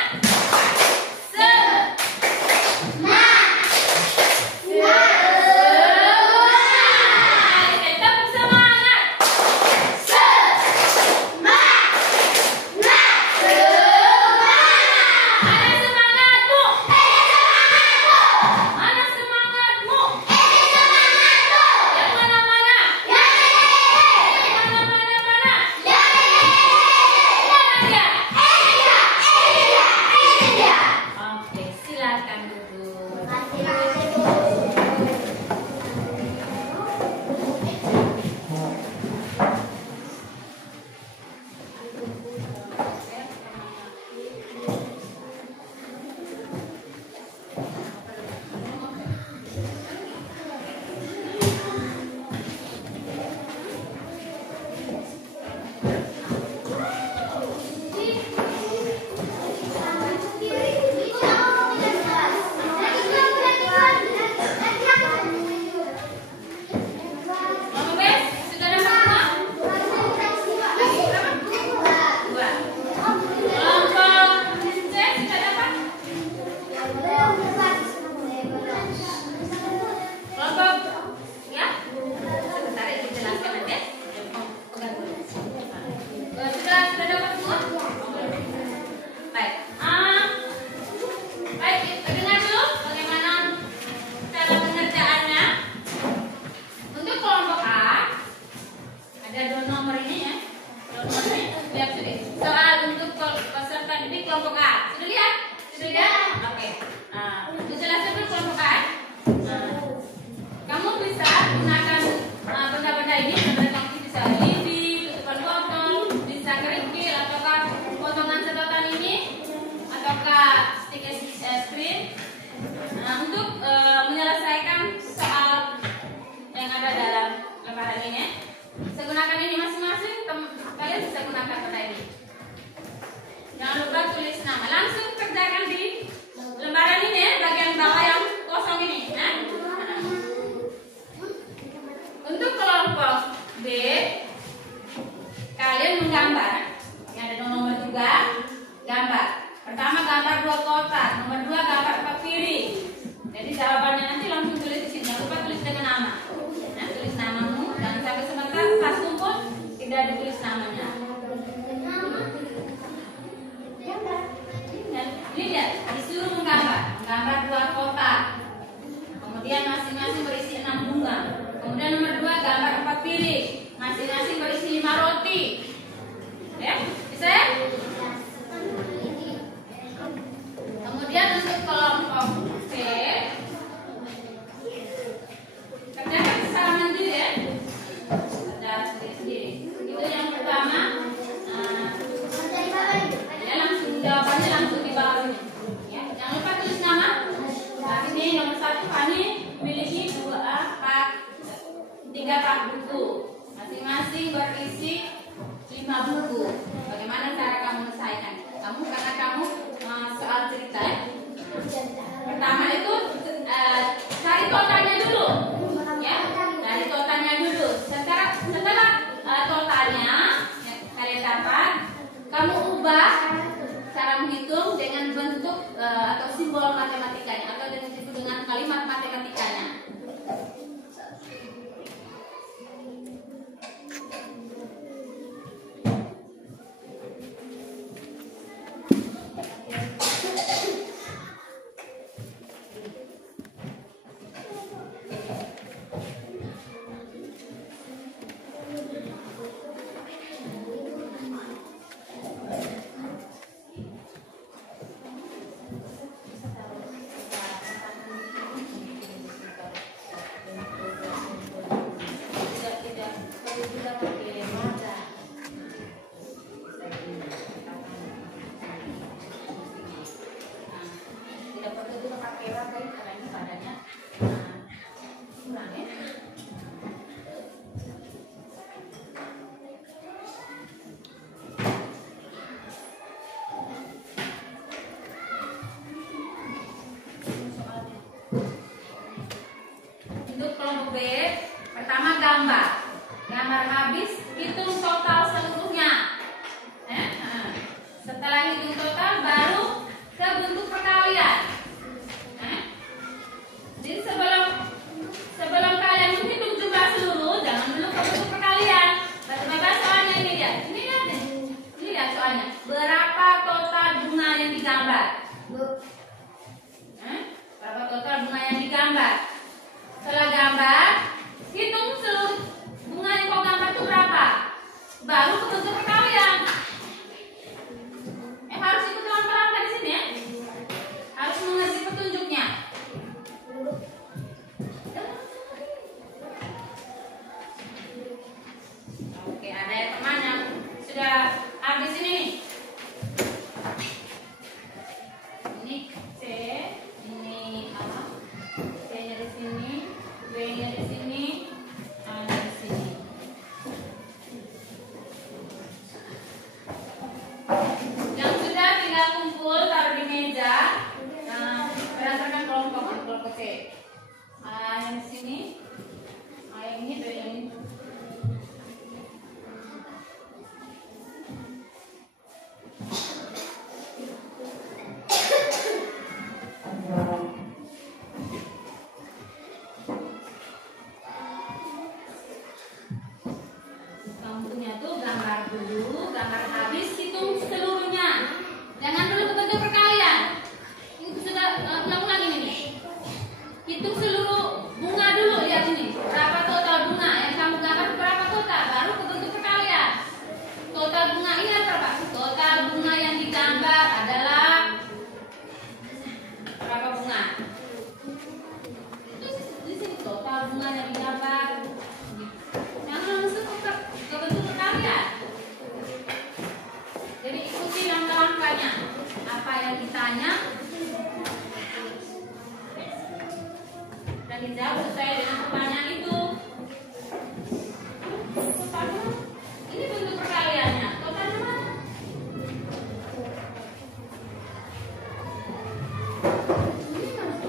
Oke, silakan duduk. Mama Bes, sudah dapat semua? Dua. Kelompok C sudah dapat? Kelompok ya? Sebentar ya dijelaskan nanti. Pegang dulu. Sudah dapat semua? Baik. Baik, dengar dulu bagaimana cara pengerjaannya. Untuk kelompok A ada dua nomor ini ya. Dua nomor ini. Lihat sudah. Soal untuk peserta didik kelompok A. Sudah lihat? Sudah lihat? Oke. Dijelaskan dulu kelompok A. Kamu bisa gunakan benda-benda ini. Benda kamu bisa lidi, tutupan botol, bisa kerikil, ataukah potongan sedotan ini, ataukah stick es krim. Untuk menyelesaikan soal yang ada dalam lembaran ini, saya gunakan ini masing-masing. Kalian bisa gunakan benda ini. Jangan lupa tulis nama. Langsung kerjakan di lembaran ini ya, bagian bawah yang kosong ini. Untuk kelompok B, kalian menggambar. Ini ada nomor 3, gambar. Pertama gambar 2 kotak, nomor 2 gambar 4 piring. Jadi jawabannya nanti langsung tulis di sini. Jangan lupa tulis dengan nama. Nah, tulis namamu. Jangan sampai sebentar pas kumpul tidak ditulis namanya. Ini dia disuruh menggambar 2 kotak. Kemudian masing-masing berisi 6 bunga. Kemudian nomor 2 gambar 4 piring. Masing-masing berisi 5 roti. Ya, bisa ya? Kemudian untuk kelompok C, kerjakan secara mandiri ya. Secara sendiri-sendiri. Itu yang pertama. Ya, langsung jawabannya langsung di bawah ini. Ya, jangan lupa tulis nama. Nah, ini nomor 1 Fani memiliki 3 pak buku. Masing-masing berisi 5 buku. Bagaimana cara kamu menyelesaikan? Karena kamu soal cerita ya. Pertama itu cari totalnya dulu. Ya, cari totalnya dulu. Setelah totalnya, ya, Setelah hitung total baru ke bentuk perkalian. Jadi sebelum kalian menghitung jumlah seluruh, jangan dulu ke bentuk perkalian. Baca soalnya ini lihat. Ini lihat nih. Ini lihat soalnya. Berapa total bunga yang digambar? Berapa total bunga yang digambar? Setelah gambar, hitung seluruh bunga yang kau gambar itu berapa? Baru ke bentuk perkalian. Harus ikut pelan-pelan di sini ya. Harus mengerti petunjuknya. Oke, ada ya teman yang sudah habis ini nih. Ini C, ini A, C-nya di sini, B-nya di sini, A-nya di sini. Yang sudah tinggal kumpul taruh di meja. Berdasarkan kelompok C. A yang di sini, A yang ini, B yang ini. Kampungnya tuh gambar dulu, gambar habis, hitung seluruhnya. Jangan dulu ke bentuk perkalian. Ini sudah ulang-ulang ini nih. Hitung seluruh bunga dulu, lihat ini. Berapa total bunga yang kamu gambar, berapa total, baru ke bentuk perkalian. Total bunga ini berapa? Total bunga yang digambar adalah berapa bunga? Itu di sini total bunga yang digambar. Jangan langsung ke bentuk perkalian. Jadi ikuti langkah-langkahnya. Apa yang ditanya dan dijawab sesuai dengan pertanyaan itu. Totalnya, ini bentuk perkaliannya. Totalnya mana? Ini mana?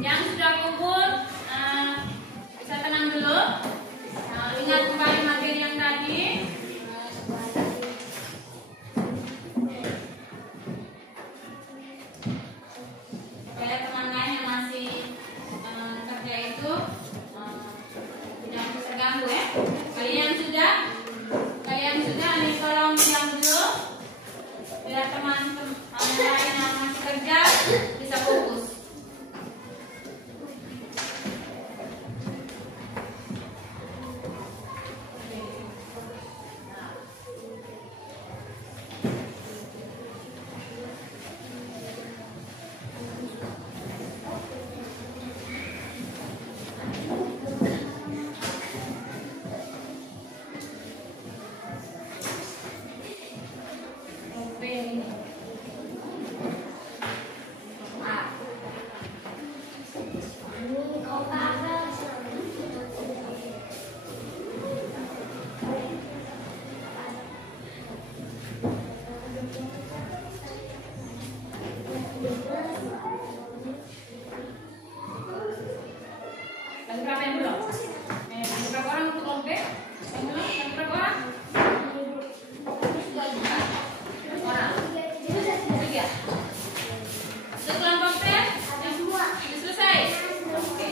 Yang sudah kumpul bisa tenang dulu. Ingat kembali materi yang tadi. Supaya teman lain yang masih kerja itu tidak terganggu ya. Kalian sudah nih, tolong diam dulu biar teman lain yang masih kerja bisa fokus. Berapa yang belum? Berapa orang untuk lompe? Yang belum? Yang berapa orang? Orang? 3. Sekelompok teh? Yang semua? Sudah selesai? Oke.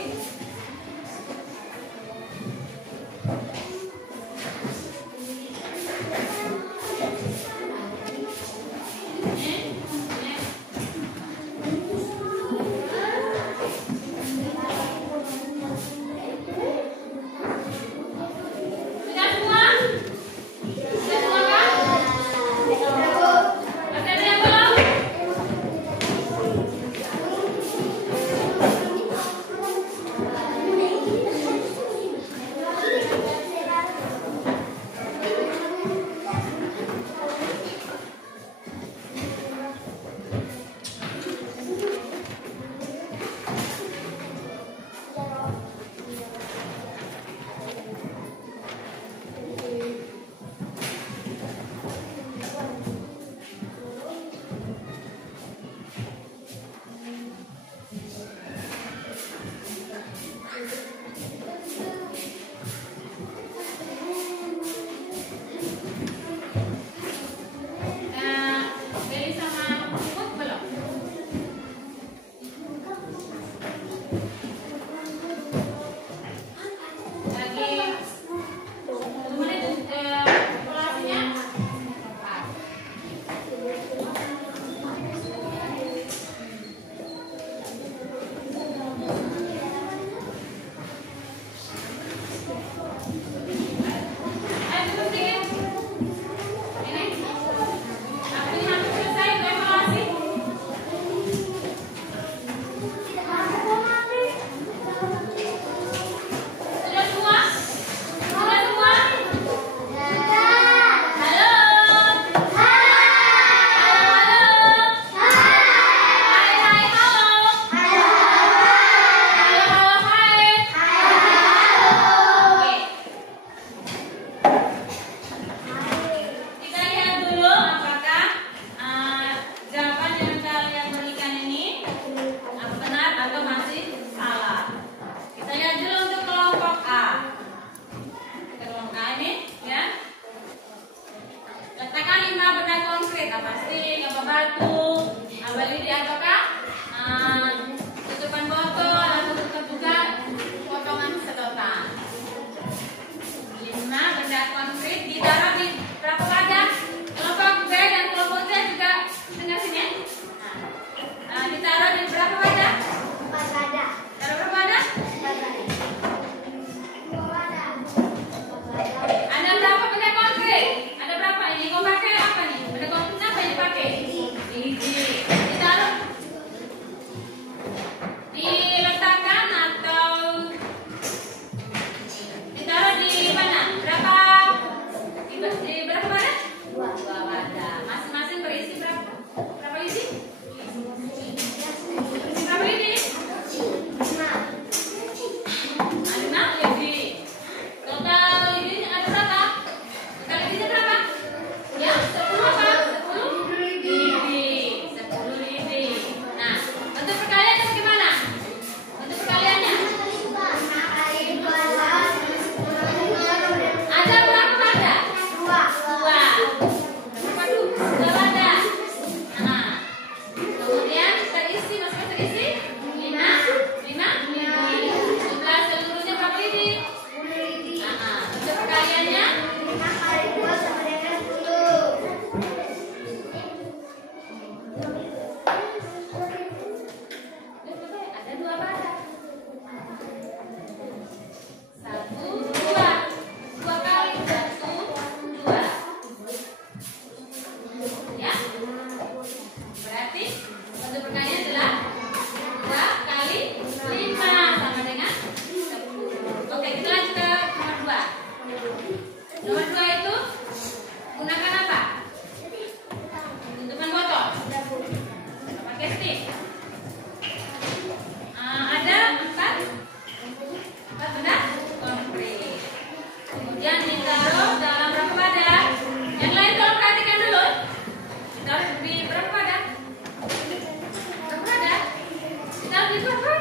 di soal.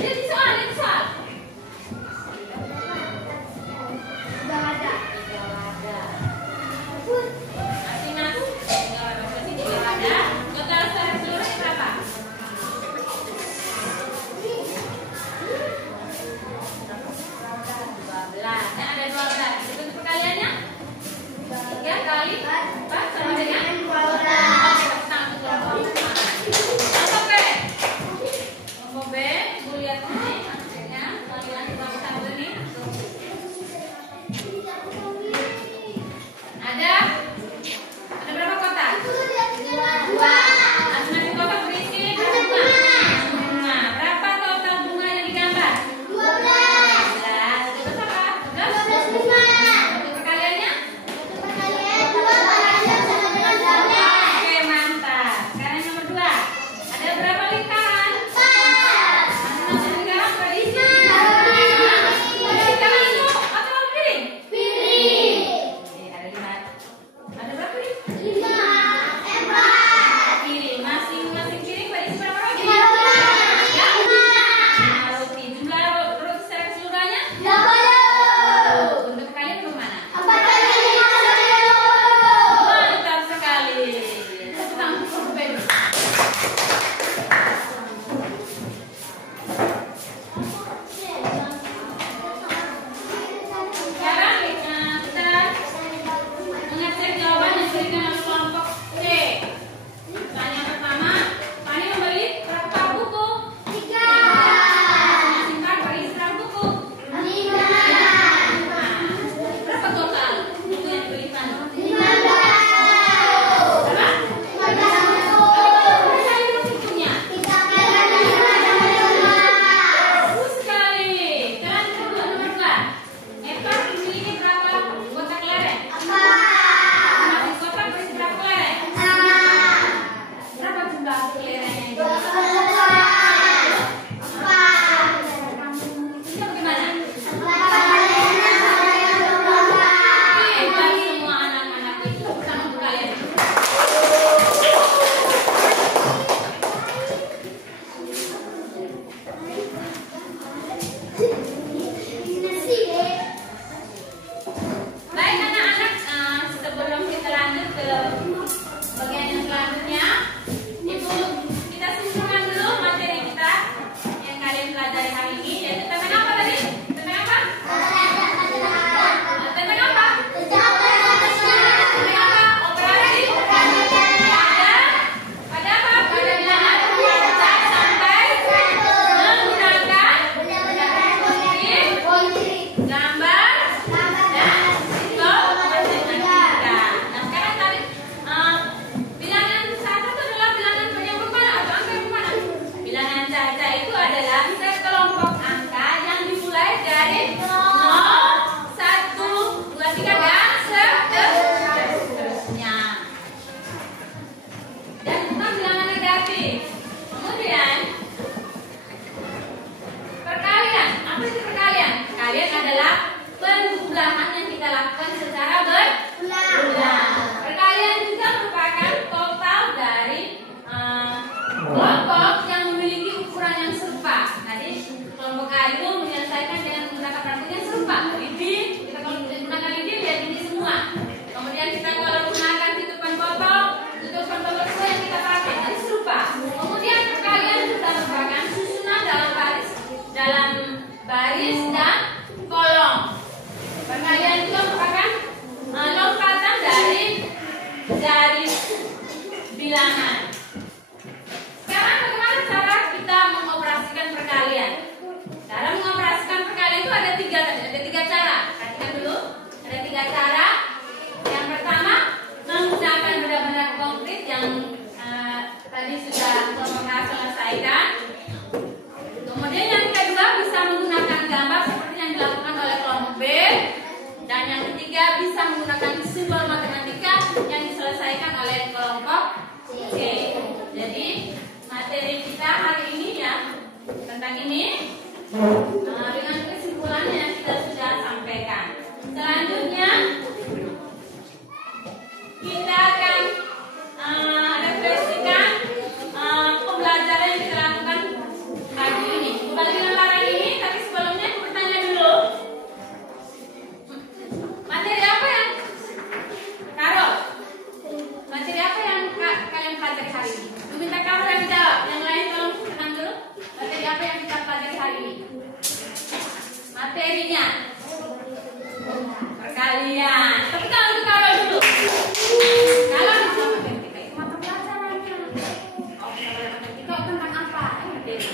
Dia di soal. Nggak ada. Masing-masing. Berarti tidak ada. Total secara keseluruhan berapa? 12. Nah, ada 12. Itu perkaliannya 3 kali 4 sama dengan 12. Kelompok B. Kelompok B, Ibu lihat ini hasilnya. Kalian kelompok 1 ini. Ada berapa kotak? 2. Masing-masing kotak berisi berapa bunga? Berapa total bunga yang digambar? 12. Itu berapa? 12 bunga. Untuk perkaliannya? Oke, mantap. Sekarang yang nomor 2. Ada berapa lingkaran? 4. Masing-masing lingkaran berisi lingkaran itu atau piring? Oke, ada 5. Ada berapa piring? 5. Piring. Masing-masing piring berisi berapa roti? 5 roti. Jumlah roti secara keseluruhannya? 20. Untuk kalian bagaimana? Mantap sekali. Tepuk tangan untuk Ben. Sekarang kita mengecek jawaban yang diberikan oleh kelompok C. Pertanyaan pertama, Fani membeli berapa buku? 3. Masing-masing kak berisi berapa buku? 5. Berapa total buku yang dibeli Fani? 15. Berapa? 15 bukunya. Bagus sekali. Jalan kedua, nomor 2. Eva memiliki berapa kotak kelereng? 4. Masing kotak berisi berapa kelereng? 6. Berapa jumlah kelereng yang dibeli? Itu bagaimana? Bagi semua anak-anak itu bersama untuk kalian. Baik anak-anak, sebelum kita lanjut ke bagian yang selanjutnya, Ibu kita simpulkan dulu materi kita yang kalian pelajari hari ini, yaitu tentang apa tadi? Tentang apa? Tentang apa? Tentang apa? Operasi pada apa? Pada bilangan rancak sampai menggunakan gambar dan simbol matematika. Nah sekarang tadi bilangan saja itu adalah bilangan yang bermana atau angka yang bermana? Bilangan saja itu adalah sekelompok angka yang dimulai dari 0, 1, 2, 3 dan seterusnya. Dan bukan bilangan negatif. Kemudian perkalian. Apa itu perkalian? Perkalian adalah penjumlahan yang kita lakukan secara berulang. Perkalian juga merupakan total dari kelompok yang memiliki ukuran yang serupa. Tadi kelompok A itu menyelesaikan dengan menggunakan perangkat yang serupa. Lidi, kita kalau menggunakan lidi lihat ini semua. Kemudian kita kalau menggunakan tutupan botol semua yang kita pakai tadi serupa. Kemudian perkalian juga merupakan susunan dalam baris dan kolom. Perkalian juga merupakan lompatan dari garis bilangan. Sekarang bagaimana cara kita mengoperasikan perkalian? Cara mengoperasikan perkalian itu ada tiga cara. Perhatikan dulu, ada 3 cara. Yang pertama menggunakan benda-benda konkret yang tadi sudah kita selesaikan. Kemudian yang kedua bisa menggunakan gambar seperti yang dilakukan oleh kelompok B. Dan yang ketiga bisa menggunakan simbol matematika yang diselesaikan oleh kelompok C. Jadi materi kita hari ini ya tentang ini dengan kesimpulannya yang kita sudah sampaikan. Selanjutnya kita akan refleksikan pembelajaran yang kita lakukan materinya. Perkalian. Tapi kalau untuk Carol dulu. Kalau sama matematika itu mata pelajarannya. Oh, kita belajar matematika tentang apa? Materi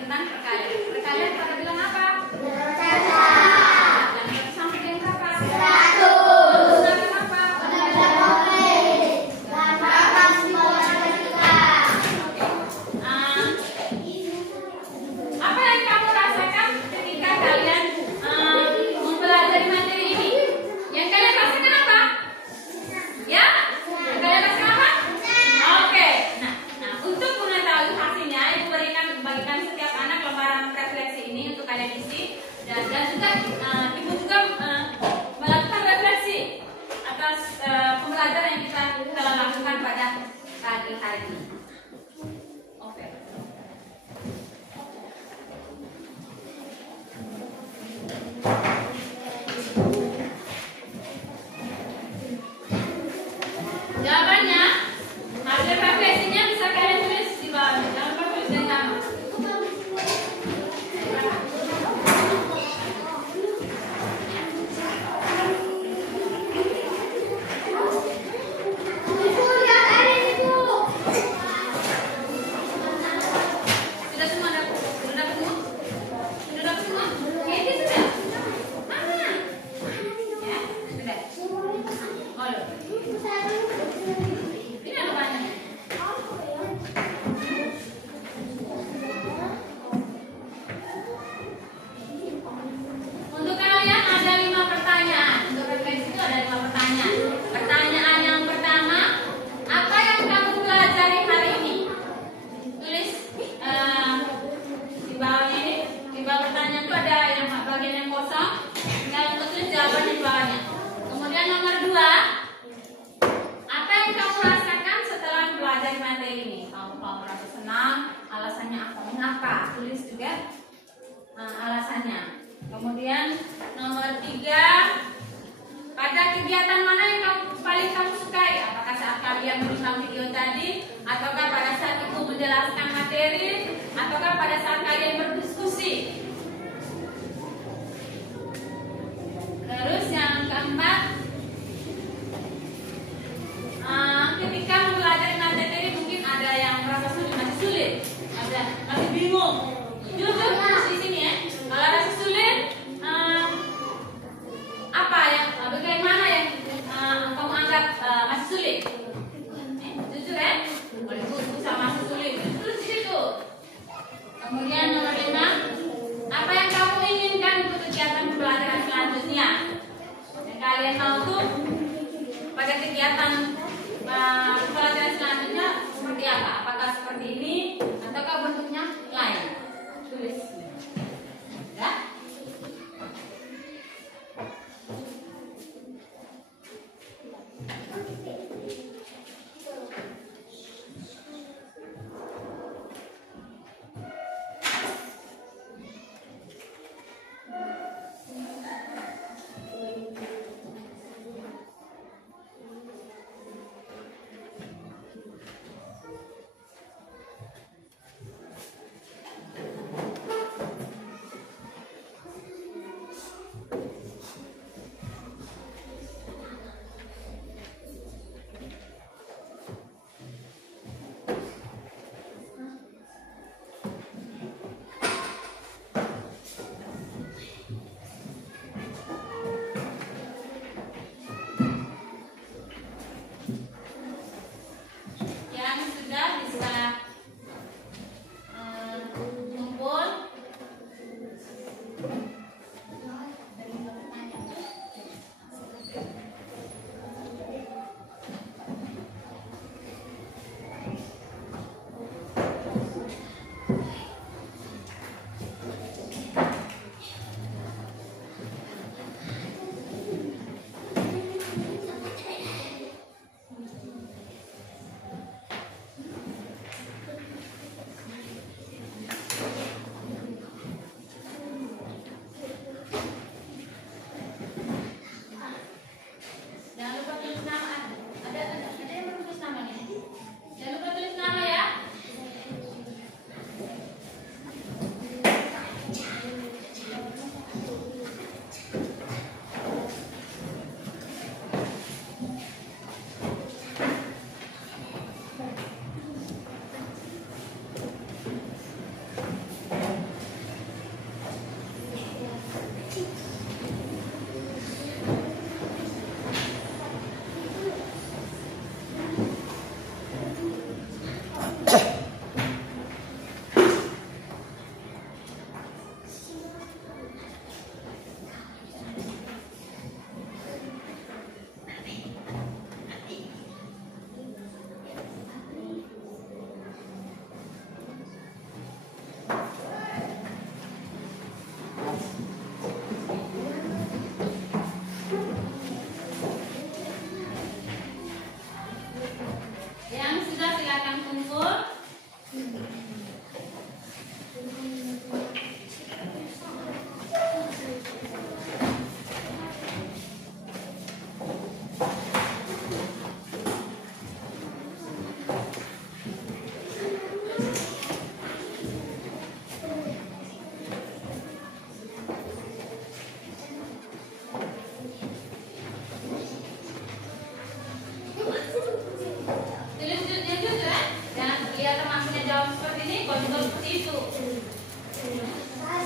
tentang perkalian. Perkalian pada bilang apa? Pembelajaran yang kita telah lakukan pada pagi hari ini. Oke. Jawabannya, hasil refleksinya bisa kalian tulis di bawah. Jangan lupa tulis dari nama. Alasannya. Kemudian nomor 3, pada kegiatan mana yang paling kamu sukai? Apakah saat kalian menonton video tadi, ataukah pada saat itu menjelaskan materi, ataukah pada saat kalian berdiskusi? Terus yang keempat, ketika mempelajari materi mungkin ada yang merasa sulit, masih sulit, ada masih bingung. Jujur di sini ya. Kalau rasa sulit, apa yang bagaimana yang kamu anggap masih sulit? Jujur ya. Boleh bisa masih sulit. Terus di situ. Kemudian nomor 5, apa yang kamu inginkan untuk kegiatan pembelajaran selanjutnya? Yang kalian mau tuh pada kegiatan pembelajaran selanjutnya seperti apa? Apakah seperti ini ataukah bentuknya lain? Tulis. Ya.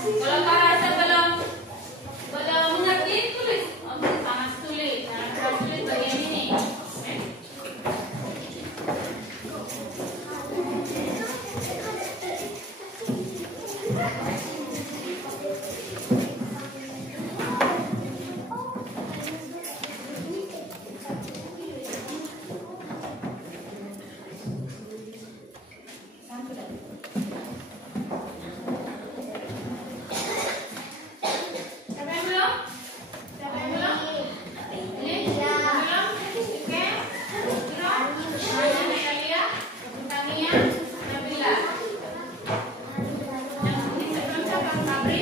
Kalau Kak rasa belum mengerti, tulis. Oh, sangat sulit. Sangat sulit bagian ini. Oke. Siapa yang belum? Siapa yang belum? Ini? Belum? Oke. Belum? Natalia, Tania, Nabila. Yang ini sebelum siapa? Fabri?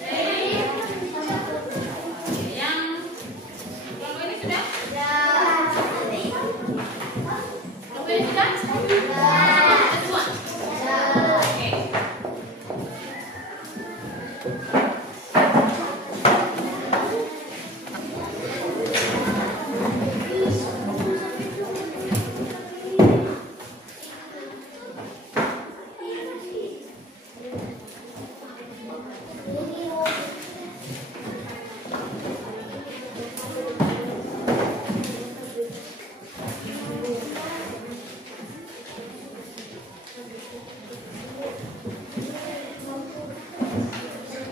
Dewi? Yang kelompok ini sudah? Kelompok ini sudah? Semua? Oke.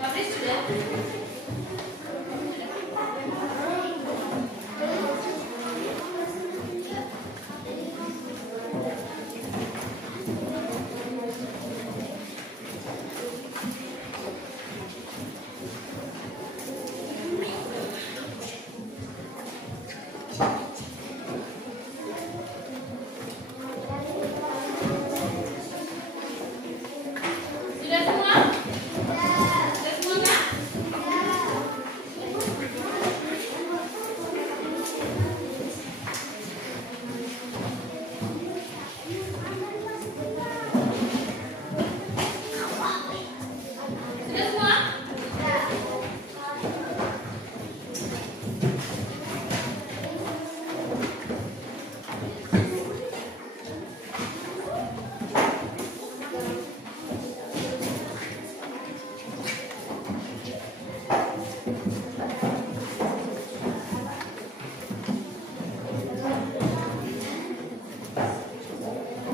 Fabri sudah? Sudah semua? Sudah semua Kak? Sudah semua?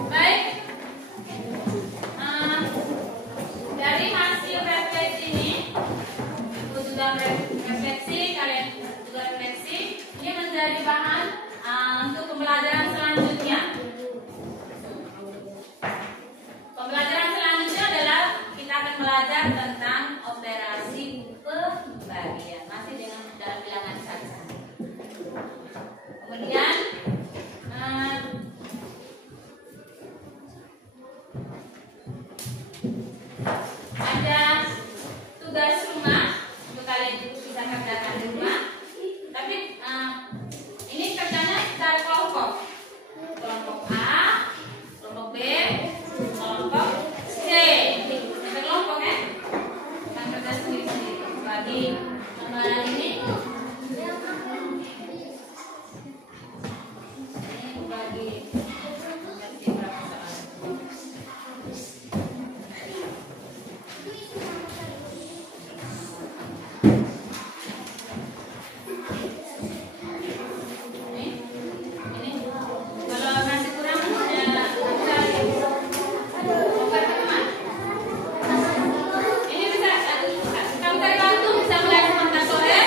Baik. Dari hasil refleksi ini, Ibu sudah refleksi, kalian juga refleksi. Ini menjadi bahan untuk pembelajaran selanjutnya. Pembelajaran selanjutnya adalah kita akan belajar tentang operasi pembagian, masih dengan dalam bilangan saja. Kemudian ada tugas rumah untuk kalian bisa kerjakan di rumah. Tapi ini kerjanya dari kelompok. Kelompok A, kelompok B, kelompok C. Ada kelompok ya? Bukan kerja sendiri-sendiri. Bagi gambaran ini bagi versi berapa saat? Ini kalau masih kurang ya cari bukan teman. Ini bisa kamu cari waktu bisa mulai sebentar sore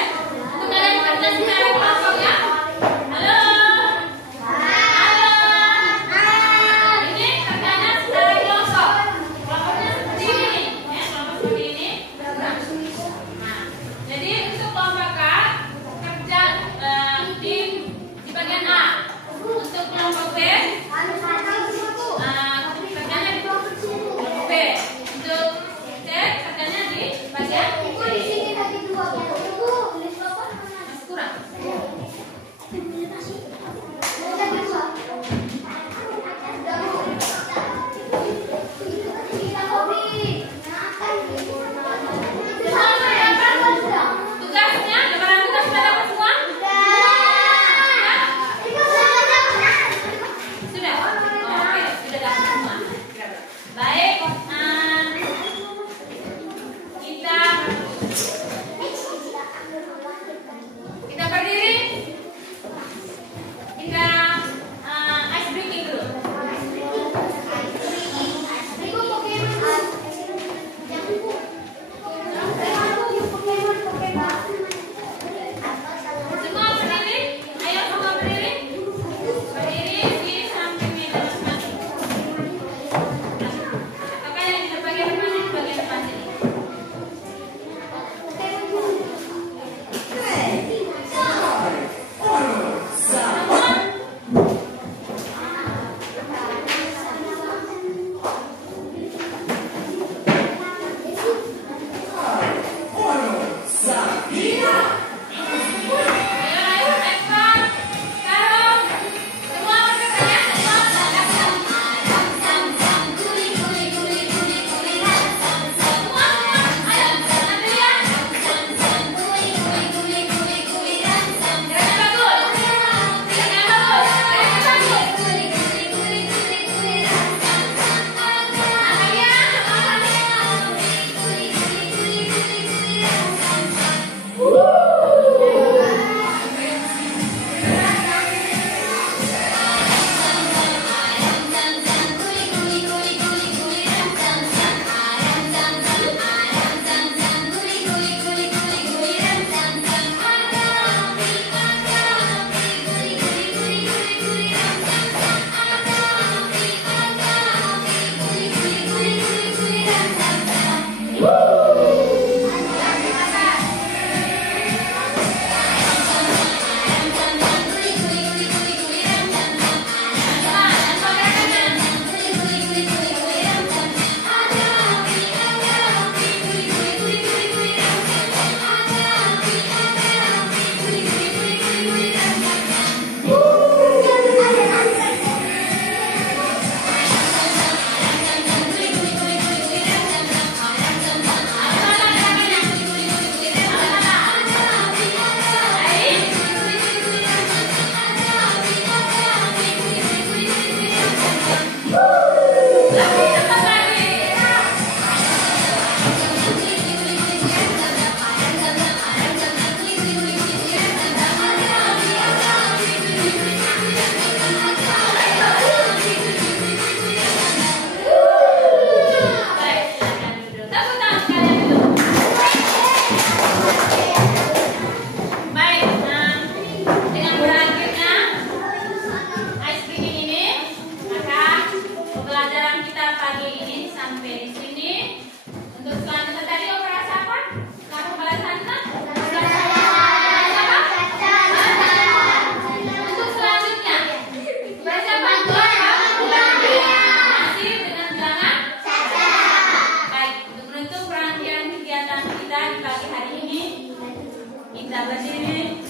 bisa berdiri.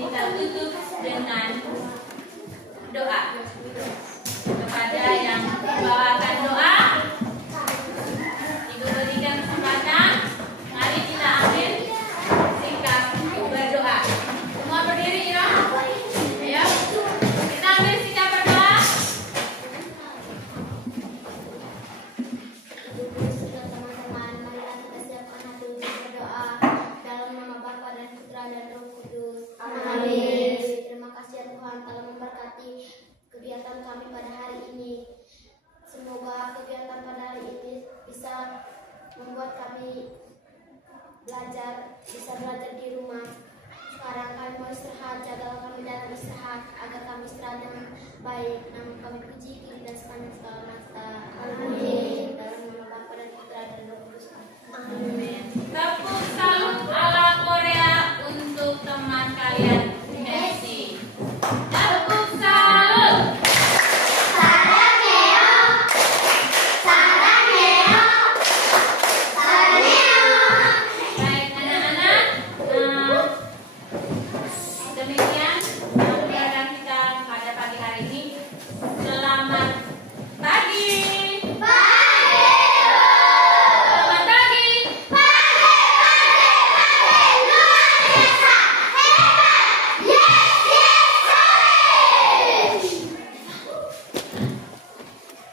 Kita tutup dengan doa. Kepada yang membawakan doa, Ibu berikan kesempatan. Mari kita ambil sikap berdoa. Semua berdiri ya. Ayo, kita ambil sikap berdoa. Teman-teman, marilah kita siapkan hati untuk berdoa dalam nama Bapa dan Putra dan Roh Kudus. Amin. Terima kasih ya Tuhan telah memberkati kegiatan kami pada hari ini. Semoga kegiatan pada hari ini bisa membuat kami bisa belajar di rumah. Sekarang kami mau istirahat, jagalah kami dalam istirahat agar kami istirahat dengan baik. Nama kami puji kini dan sepanjang segala masa. Amin. Dalam nama Bapa dan Putra dan Roh Kudus. Amin. Tepuk salut ala Korea untuk teman kalian